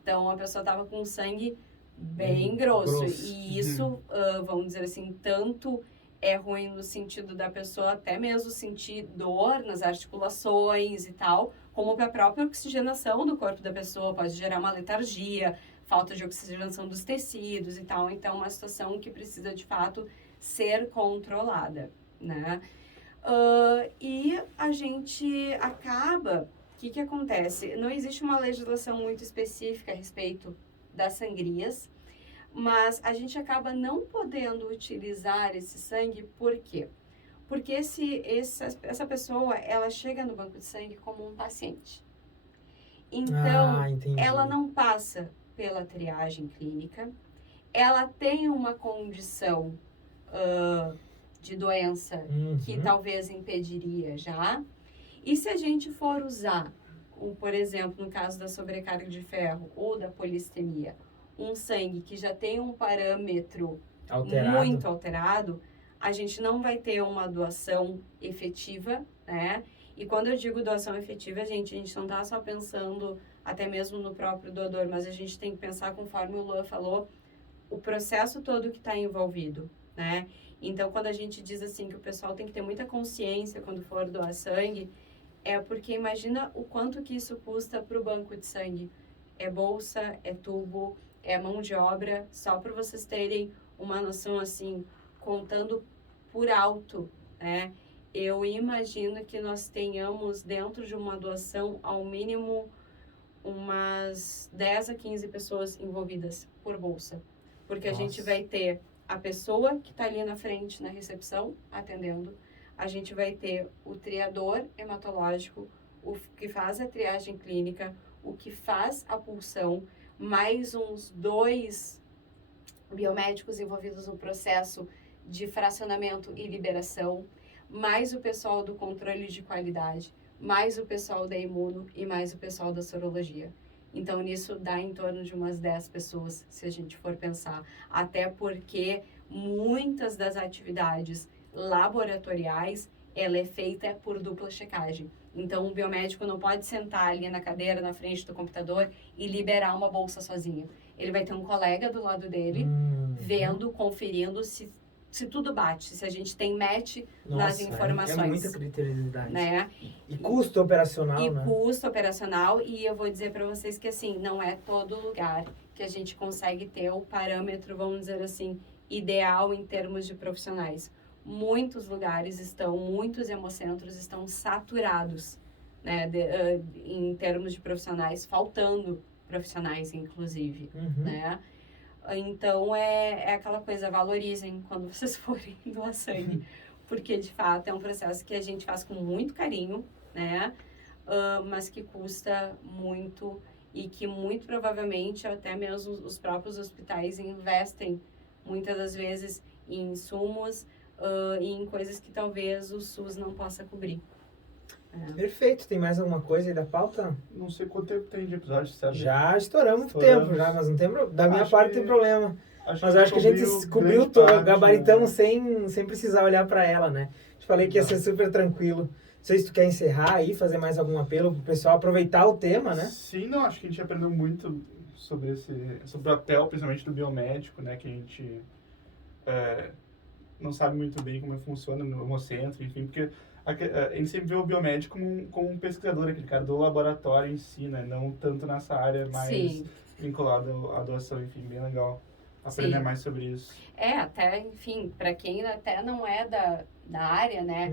Então, a pessoa estava com sangue bem grosso. E isso, vamos dizer assim, tanto é ruim no sentido da pessoa até mesmo sentir dor nas articulações e tal, como para a própria oxigenação do corpo da pessoa, pode gerar uma letargia, falta de oxigenação dos tecidos e tal. Então, uma situação que precisa, de fato, ser controlada, né? E a gente acaba... O que acontece? Não existe uma legislação muito específica a respeito das sangrias, mas a gente acaba não podendo utilizar esse sangue, por quê? Porque essa pessoa, ela chega no banco de sangue como um paciente. Então, ela não passa pela triagem clínica, ela tem uma condição de doença que talvez impediria já. E se a gente for usar, por exemplo, no caso da sobrecarga de ferro ou da polistemia, um sangue que já tem um parâmetro muito alterado, a gente não vai ter uma doação efetiva, né? E quando eu digo doação efetiva, a gente não está só pensando até mesmo no próprio doador, mas a gente tem que pensar, conforme o Luan falou, o processo todo que está envolvido, né? Então, quando a gente diz assim que o pessoal tem que ter muita consciência quando for doar sangue, é porque imagina o quanto que isso custa para o banco de sangue. É bolsa, é tubo, é mão de obra, só para vocês terem uma noção assim, contando por alto, né? Eu imagino que nós tenhamos dentro de uma doação, ao mínimo, umas 10 a 15 pessoas envolvidas por bolsa. Porque a gente vai ter a pessoa que está ali na frente, na recepção, atendendo. A gente vai ter o triador hematológico, o que faz a triagem clínica, o que faz a pulsão, mais uns 2 biomédicos envolvidos no processo de fracionamento e liberação, mais o pessoal do controle de qualidade, mais o pessoal da imuno e mais o pessoal da sorologia. Então, nisso dá em torno de umas 10 pessoas, se a gente for pensar. Até porque muitas das atividades laboratoriais, ela é feita por dupla checagem. Então, o biomédico não pode sentar ali na cadeira, na frente do computador e liberar uma bolsa sozinho. Ele vai ter um colega do lado dele, vendo, conferindo se tudo bate, se a gente tem match nas informações. É muita criteriosidade. Né? E custo operacional, né? Custo operacional, e eu vou dizer para vocês que, assim, não é todo lugar que a gente consegue ter o parâmetro, vamos dizer assim, ideal em termos de profissionais. Muitos lugares muitos hemocentros estão saturados, né, em termos de profissionais, faltando profissionais, inclusive, né? Então, é aquela coisa, valorizem quando vocês forem doar sangue, porque, de fato, é um processo que a gente faz com muito carinho, né? Mas que custa muito e que, muito provavelmente, até mesmo os próprios hospitais investem, muitas das vezes, em insumos e em coisas que talvez o SUS não possa cobrir. Perfeito. Tem mais alguma coisa aí da pauta? Não sei quanto tempo tem de episódio, sabe? Já estouramos muito tempo, já, mas não tem da minha parte não tem problema. Mas eu acho que a gente cobriu todo, gabaritamos, né? sem precisar olhar para ela, né? Te falei que ia ser super tranquilo. Não sei se tu quer encerrar aí, fazer mais algum apelo pro pessoal aproveitar o tema, né? Sim, não, acho que a gente aprendeu muito sobre o papel, principalmente do biomédico, né? Que a gente não sabe muito bem como funciona no hemocentro, enfim, porque a gente sempre vê o biomédico como um pesquisador, aquele cara do laboratório em si, né? Não tanto nessa área mais vinculada à doação, enfim, bem legal aprender mais sobre isso. Até, enfim, para quem até não é da área, né?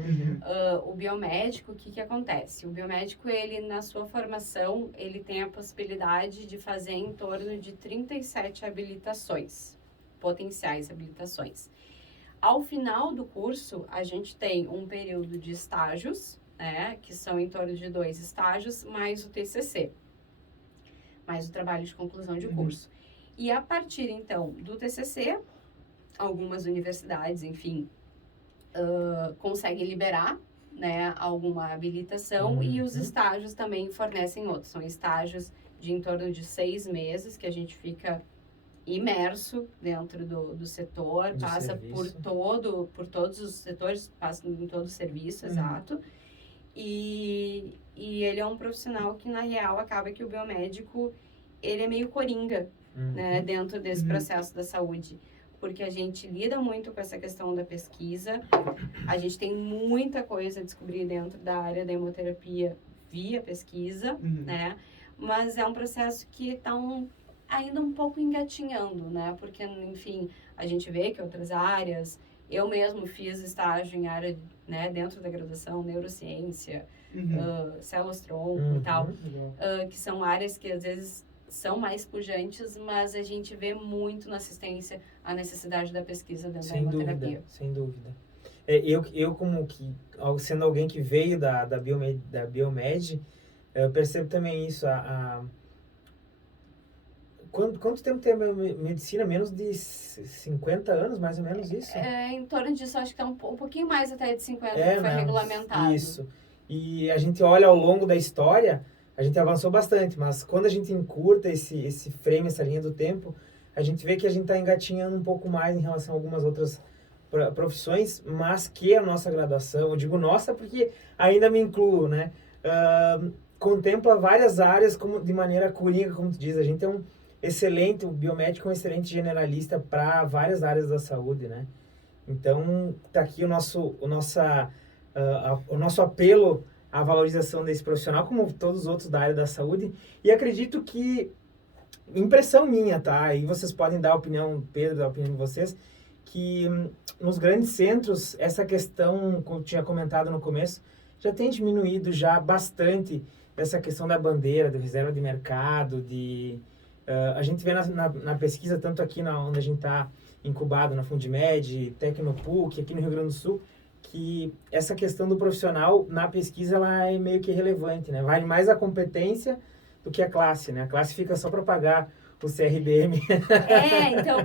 O biomédico, o que acontece? O biomédico, ele, na sua formação, ele tem a possibilidade de fazer em torno de 37 habilitações, potenciais habilitações. Ao final do curso, a gente tem um período de estágios, né, que são em torno de 2 estágios, mais o TCC, mais o trabalho de conclusão de curso. E a partir, então, do TCC, algumas universidades, enfim, conseguem liberar, né, alguma habilitação, e os estágios também fornecem outros. São estágios de em torno de 6 meses, que a gente fica imerso dentro do setor, passa por todos os setores, passa em todo o serviço, exato. E ele é um profissional que, na real, acaba que o biomédico, ele é meio coringa, né, dentro desse processo da saúde. Porque a gente lida muito com essa questão da pesquisa, a gente tem muita coisa a descobrir dentro da área da hemoterapia via pesquisa, né? Mas é um processo que está ainda um pouco engatinhando, né? Porque, enfim, a gente vê que outras áreas, eu mesmo fiz estágio em área, né, dentro da graduação, neurociência, células-tronco e tal, que são áreas que às vezes são mais pujantes, mas a gente vê muito na assistência a necessidade da pesquisa dentro da hemoterapia. Sem dúvida. Eu como que, sendo alguém que veio da Biomed, eu percebo também isso, Quanto tempo tem a medicina? Menos de 50 anos, mais ou menos isso? Em torno disso, acho que tá um pouquinho mais até de 50 que foi regulamentado. Isso. E a gente olha ao longo da história, a gente avançou bastante, mas quando a gente encurta esse frame, essa linha do tempo, a gente vê que a gente está engatinhando um pouco mais em relação a algumas outras profissões, mas que a nossa graduação, eu digo nossa porque ainda me incluo, né? Contempla várias áreas de maneira coringa, como tu diz. A gente é o biomédico é um excelente generalista para várias áreas da saúde, né? Então, tá aqui o nosso apelo à valorização desse profissional, como todos os outros da área da saúde. E acredito que, impressão minha, tá? E vocês podem dar a opinião, Pedro, a opinião de vocês, que nos grandes centros, essa questão, como eu tinha comentado no começo, já tem diminuído já bastante essa questão da bandeira, da reserva de mercado, a gente vê na pesquisa, tanto aqui onde a gente está incubado, na Fundimed, Tecnopuc, aqui no Rio Grande do Sul, que essa questão do profissional na pesquisa ela é meio que relevante, né? Vale mais a competência do que a classe, né? A classe fica só para pagar o CRBM. Então,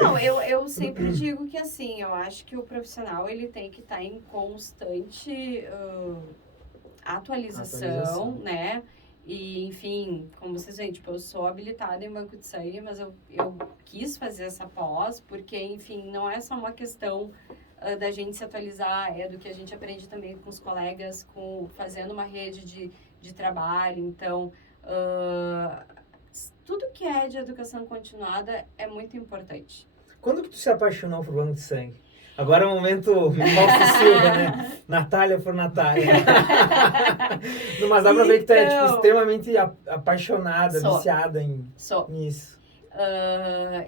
não, eu sempre digo que assim, eu acho que o profissional ele tem que estar em constante atualização, né? E, enfim, como vocês veem, tipo, eu sou habilitada em banco de sangue, mas eu quis fazer essa pós, porque, enfim, não é só uma questão da gente se atualizar, é do que a gente aprende também com os colegas, fazendo uma rede de trabalho. Então, tudo que é de educação continuada é muito importante. Quando que tu se apaixonou por banco de sangue? Agora é o momento Fausto Silva, né? Natália por Natália. Mas dá pra ver que tu é tipo, extremamente apaixonada, viciada nisso.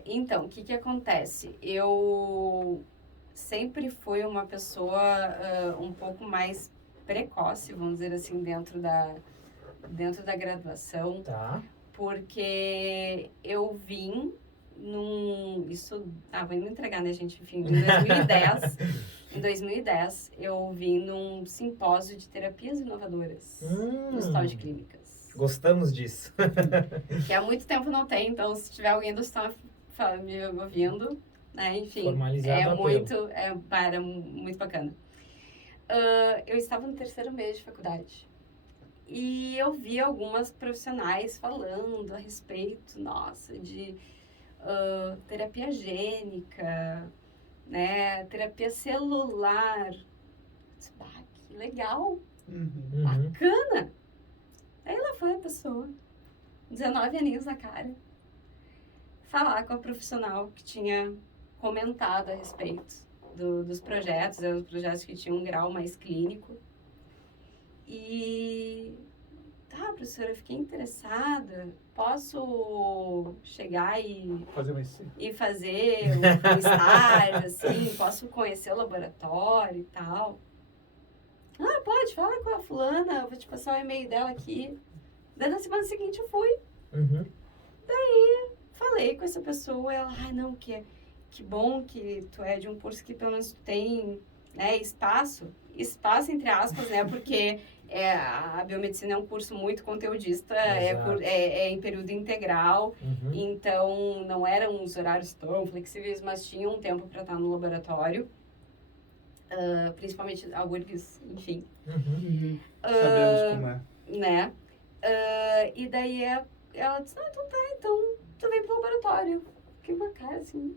Então, o que acontece? Eu sempre fui uma pessoa um pouco mais precoce, vamos dizer assim, dentro da graduação. Tá. Porque eu vim vou me entregar, né, gente? Enfim, em 2010, eu vim num simpósio de terapias inovadoras no Hospital de Clínicas. Gostamos disso. Que há muito tempo não tem, então se tiver alguém do Hospital me ouvindo, né, enfim, era muito bacana. Eu estava no 3º mês de faculdade. E eu vi algumas profissionais falando a respeito, de terapia gênica, né? Terapia celular. Que legal! Bacana! Aí lá foi a pessoa, 19 aninhos na cara, falar com a profissional que tinha comentado a respeito dos projetos, os projetos que tinham um grau mais clínico. E, professora, eu fiquei interessada, posso chegar e fazer um estágio, assim, posso conhecer o laboratório e tal? Pode, fala com a fulana, vou te passar o e-mail dela aqui. Daí na semana seguinte eu fui. Daí falei com essa pessoa, ela, não, que bom que tu é de um curso que pelo menos tu tem, né, espaço entre aspas, né, porque a biomedicina é um curso muito conteudista, é em período integral, então não eram uns horários tão flexíveis, mas tinha um tempo para estar no laboratório, principalmente a URGS, enfim. Sabemos como é. Né? E daí ela disse, então tu vem pro laboratório. Fiquei com uma cara assim,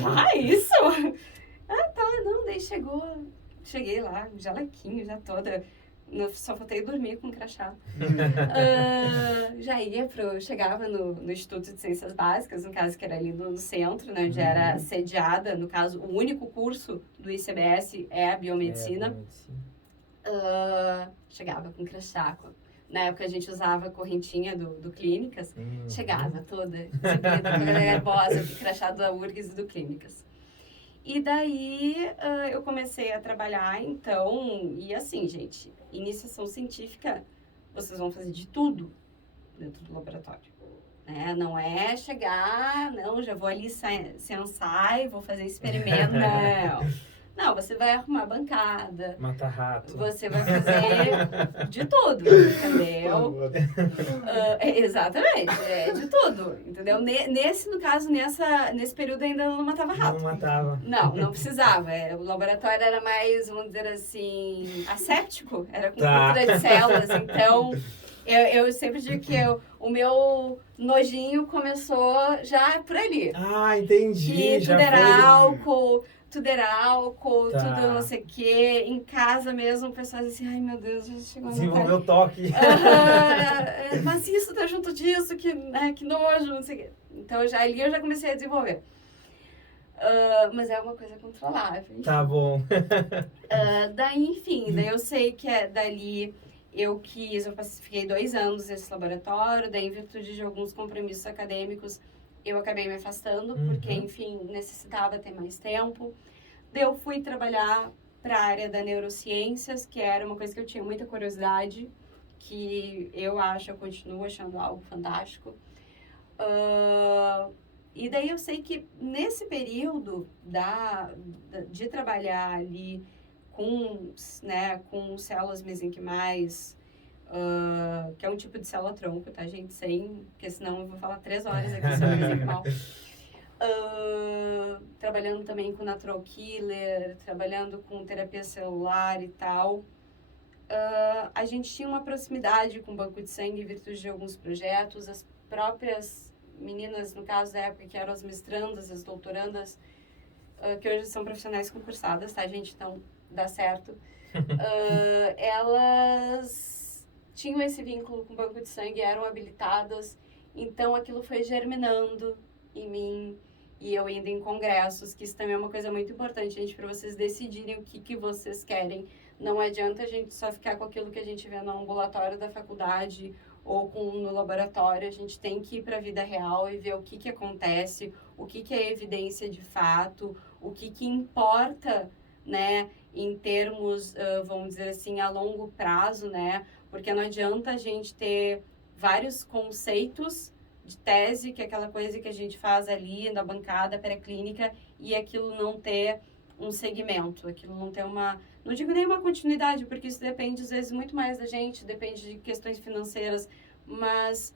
já é isso? Daí cheguei lá, jalequinho, já toda, só faltei dormir com crachá. Chegava no Instituto de Ciências Básicas, no caso que era ali no centro, né, onde era sediada, no caso, o único curso do ICBS é a biomedicina. Chegava com crachá, na época a gente usava a correntinha do Clínicas, chegava toda nervosa, com crachá da URGS e do Clínicas. E daí eu comecei a trabalhar, então, e assim, gente, iniciação científica, vocês vão fazer de tudo dentro do laboratório, né? Não é chegar, já vou ali sensar e vou fazer experimento, não, você vai arrumar bancada. Matar rato. Você vai fazer de tudo, entendeu? Exatamente, de tudo, entendeu? Nesse período ainda não matava rato. Não matava. Não precisava. O laboratório era mais, vamos dizer assim, asséptico, era com cultura de células, então... Eu sempre digo que o meu nojinho começou já por ali. Entendi. Que tudo era álcool, tudo não sei o quê. Em casa mesmo, o pessoal diz assim, ai meu Deus, já chegou na desenvolveu toque. Mas isso tá junto disso, que nojo, não sei o quê. Então eu já comecei a desenvolver. Mas é uma coisa controlável. Tá bom. Daí eu sei que dali... Eu fiquei 2 anos nesse laboratório, daí em virtude de alguns compromissos acadêmicos, eu acabei me afastando, porque, enfim, necessitava ter mais tempo. Daí eu fui trabalhar para a área da neurociências, que era uma coisa que eu tinha muita curiosidade, que eu continuo achando algo fantástico. E daí eu sei que nesse período de trabalhar ali com células mesenquimais, que é um tipo de célula-tronco, tá, gente? Porque senão eu vou falar 3 horas aqui sobre mesenquimal. Trabalhando também com natural killer, trabalhando com terapia celular e tal. a gente tinha uma proximidade com o Banco de Sangue em virtude de alguns projetos. As próprias meninas, no caso da época, que eram as mestrandas, as doutorandas, que hoje são profissionais concursadas, tá, gente? Então, dá certo. Elas tinham esse vínculo com o Banco de Sangue, eram habilitadas. Então, aquilo foi germinando em mim. E eu indo em congressos, que isso também é uma coisa muito importante, gente, para vocês decidirem o que vocês querem. Não adianta a gente só ficar com aquilo que a gente vê no ambulatório da faculdade ou no laboratório. A gente tem que ir para a vida real e ver o que acontece, o que é evidência de fato, o que importa, né, em termos, vamos dizer assim, a longo prazo, né? Porque não adianta a gente ter vários conceitos de tese, que é aquela coisa que a gente faz ali na bancada pré-clínica, e aquilo não ter um segmento, aquilo não ter não digo nem uma continuidade, porque isso depende às vezes muito mais da gente, depende de questões financeiras, mas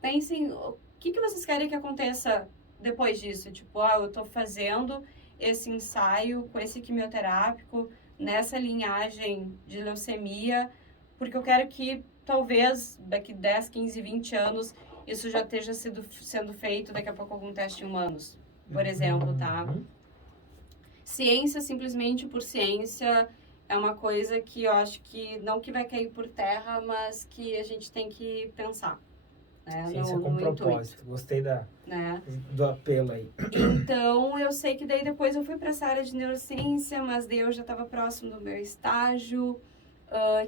pensem o que vocês querem que aconteça depois disso, tipo, eu tô fazendo esse ensaio com esse quimioterápico nessa linhagem de leucemia, porque eu quero que talvez daqui 10, 15, 20 anos isso já esteja sendo feito daqui a pouco algum teste em humanos, por exemplo, tá? Ciência, simplesmente por ciência, é uma coisa que eu acho que não que vai cair por terra, mas que a gente tem que pensar. Né? Ciência com propósito. Gostei do apelo aí. Então, eu sei que daí depois eu fui para essa área de neurociência, mas daí eu já estava próximo do meu estágio.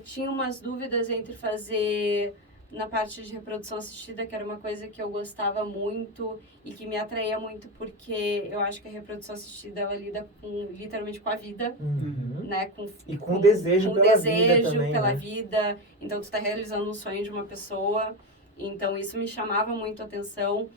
Tinha umas dúvidas entre fazer na parte de reprodução assistida, que era uma coisa que eu gostava muito e que me atraía muito, porque eu acho que a reprodução assistida, ela lida literalmente com a vida, né? E com o desejo pela vida também, pela né? vida. Então, tu está realizando um sonho de uma pessoa. Então, isso me chamava muito a atenção.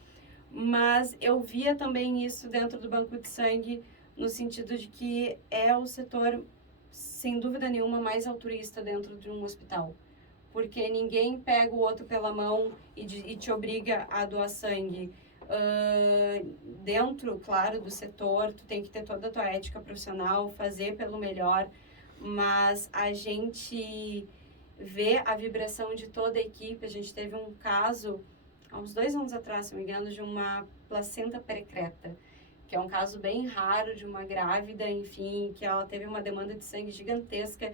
Mas eu via também isso dentro do banco de sangue, no sentido de que é o setor, sem dúvida nenhuma, mais altruísta dentro de um hospital. Porque ninguém pega o outro pela mão e te obriga a doar sangue. Dentro, claro, do setor, tu tem que ter toda a tua ética profissional, fazer pelo melhor, mas a gente vê a vibração de toda a equipe. A gente teve um caso, há uns 2 anos atrás, se não me engano, de uma placenta precreta, que é um caso bem raro de uma grávida, enfim, que ela teve uma demanda de sangue gigantesca.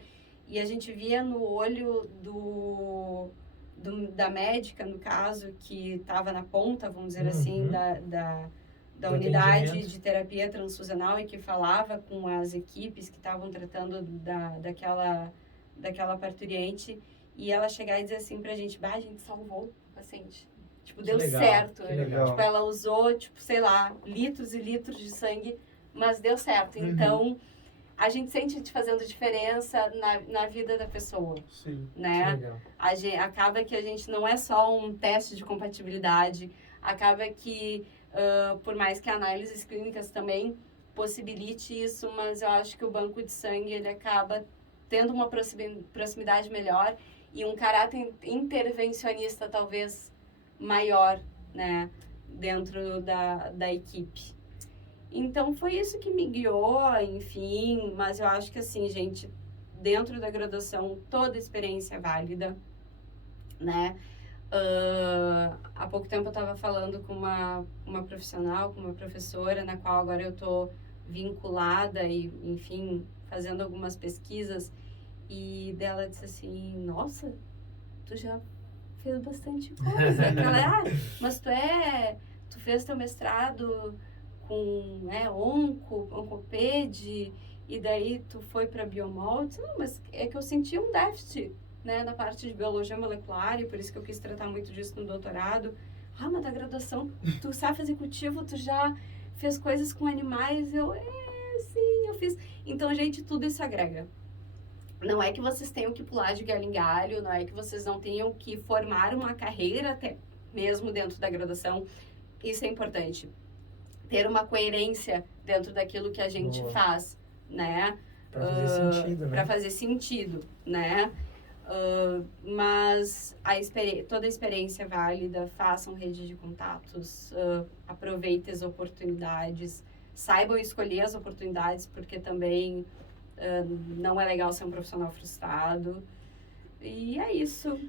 E a gente via no olho da médica, no caso, que estava na ponta, vamos dizer assim, da unidade de terapia transfusional e que falava com as equipes que estavam tratando daquela parturiente. E ela chegar e dizer assim pra gente, a gente salvou o paciente. Tipo, deu certo. Tipo, ela usou, tipo, sei lá, litros e litros de sangue, mas deu certo. Então, a gente sente fazendo diferença na vida da pessoa. Sim. Né? Acaba que a gente não é só um teste de compatibilidade, acaba que, por mais que análises clínicas também possibilite isso, mas eu acho que o banco de sangue, ele acaba tendo uma proximidade melhor e um caráter intervencionista talvez maior, né, dentro da equipe. Então, foi isso que me guiou, enfim, mas eu acho que, assim, gente, dentro da graduação, toda experiência é válida, né? Há pouco tempo eu estava falando com uma profissional, com uma professora, na qual agora eu estou vinculada e, enfim, fazendo algumas pesquisas, e dela disse assim, nossa, tu já fez bastante coisa. Ela, mas tu fez teu mestrado com oncoped, e daí tu foi para biomol. Não, mas é que eu senti um déficit, né, na parte de biologia molecular, e por isso que eu quis tratar muito disso no doutorado. Mas da graduação, tu sabe fazer cultivo, tu já fez coisas com animais. Sim, eu fiz. Então, gente, tudo isso agrega. Não é que vocês tenham que pular de galho em galho, não é que vocês não tenham que formar uma carreira até mesmo dentro da graduação. Isso é importante. Ter uma coerência dentro daquilo que a gente faz, né? Para fazer sentido, né? Para fazer sentido, né? Mas toda a experiência é válida, façam rede de contatos, aproveitem as oportunidades, saibam escolher as oportunidades, porque também Não é legal ser um profissional frustrado. E é isso.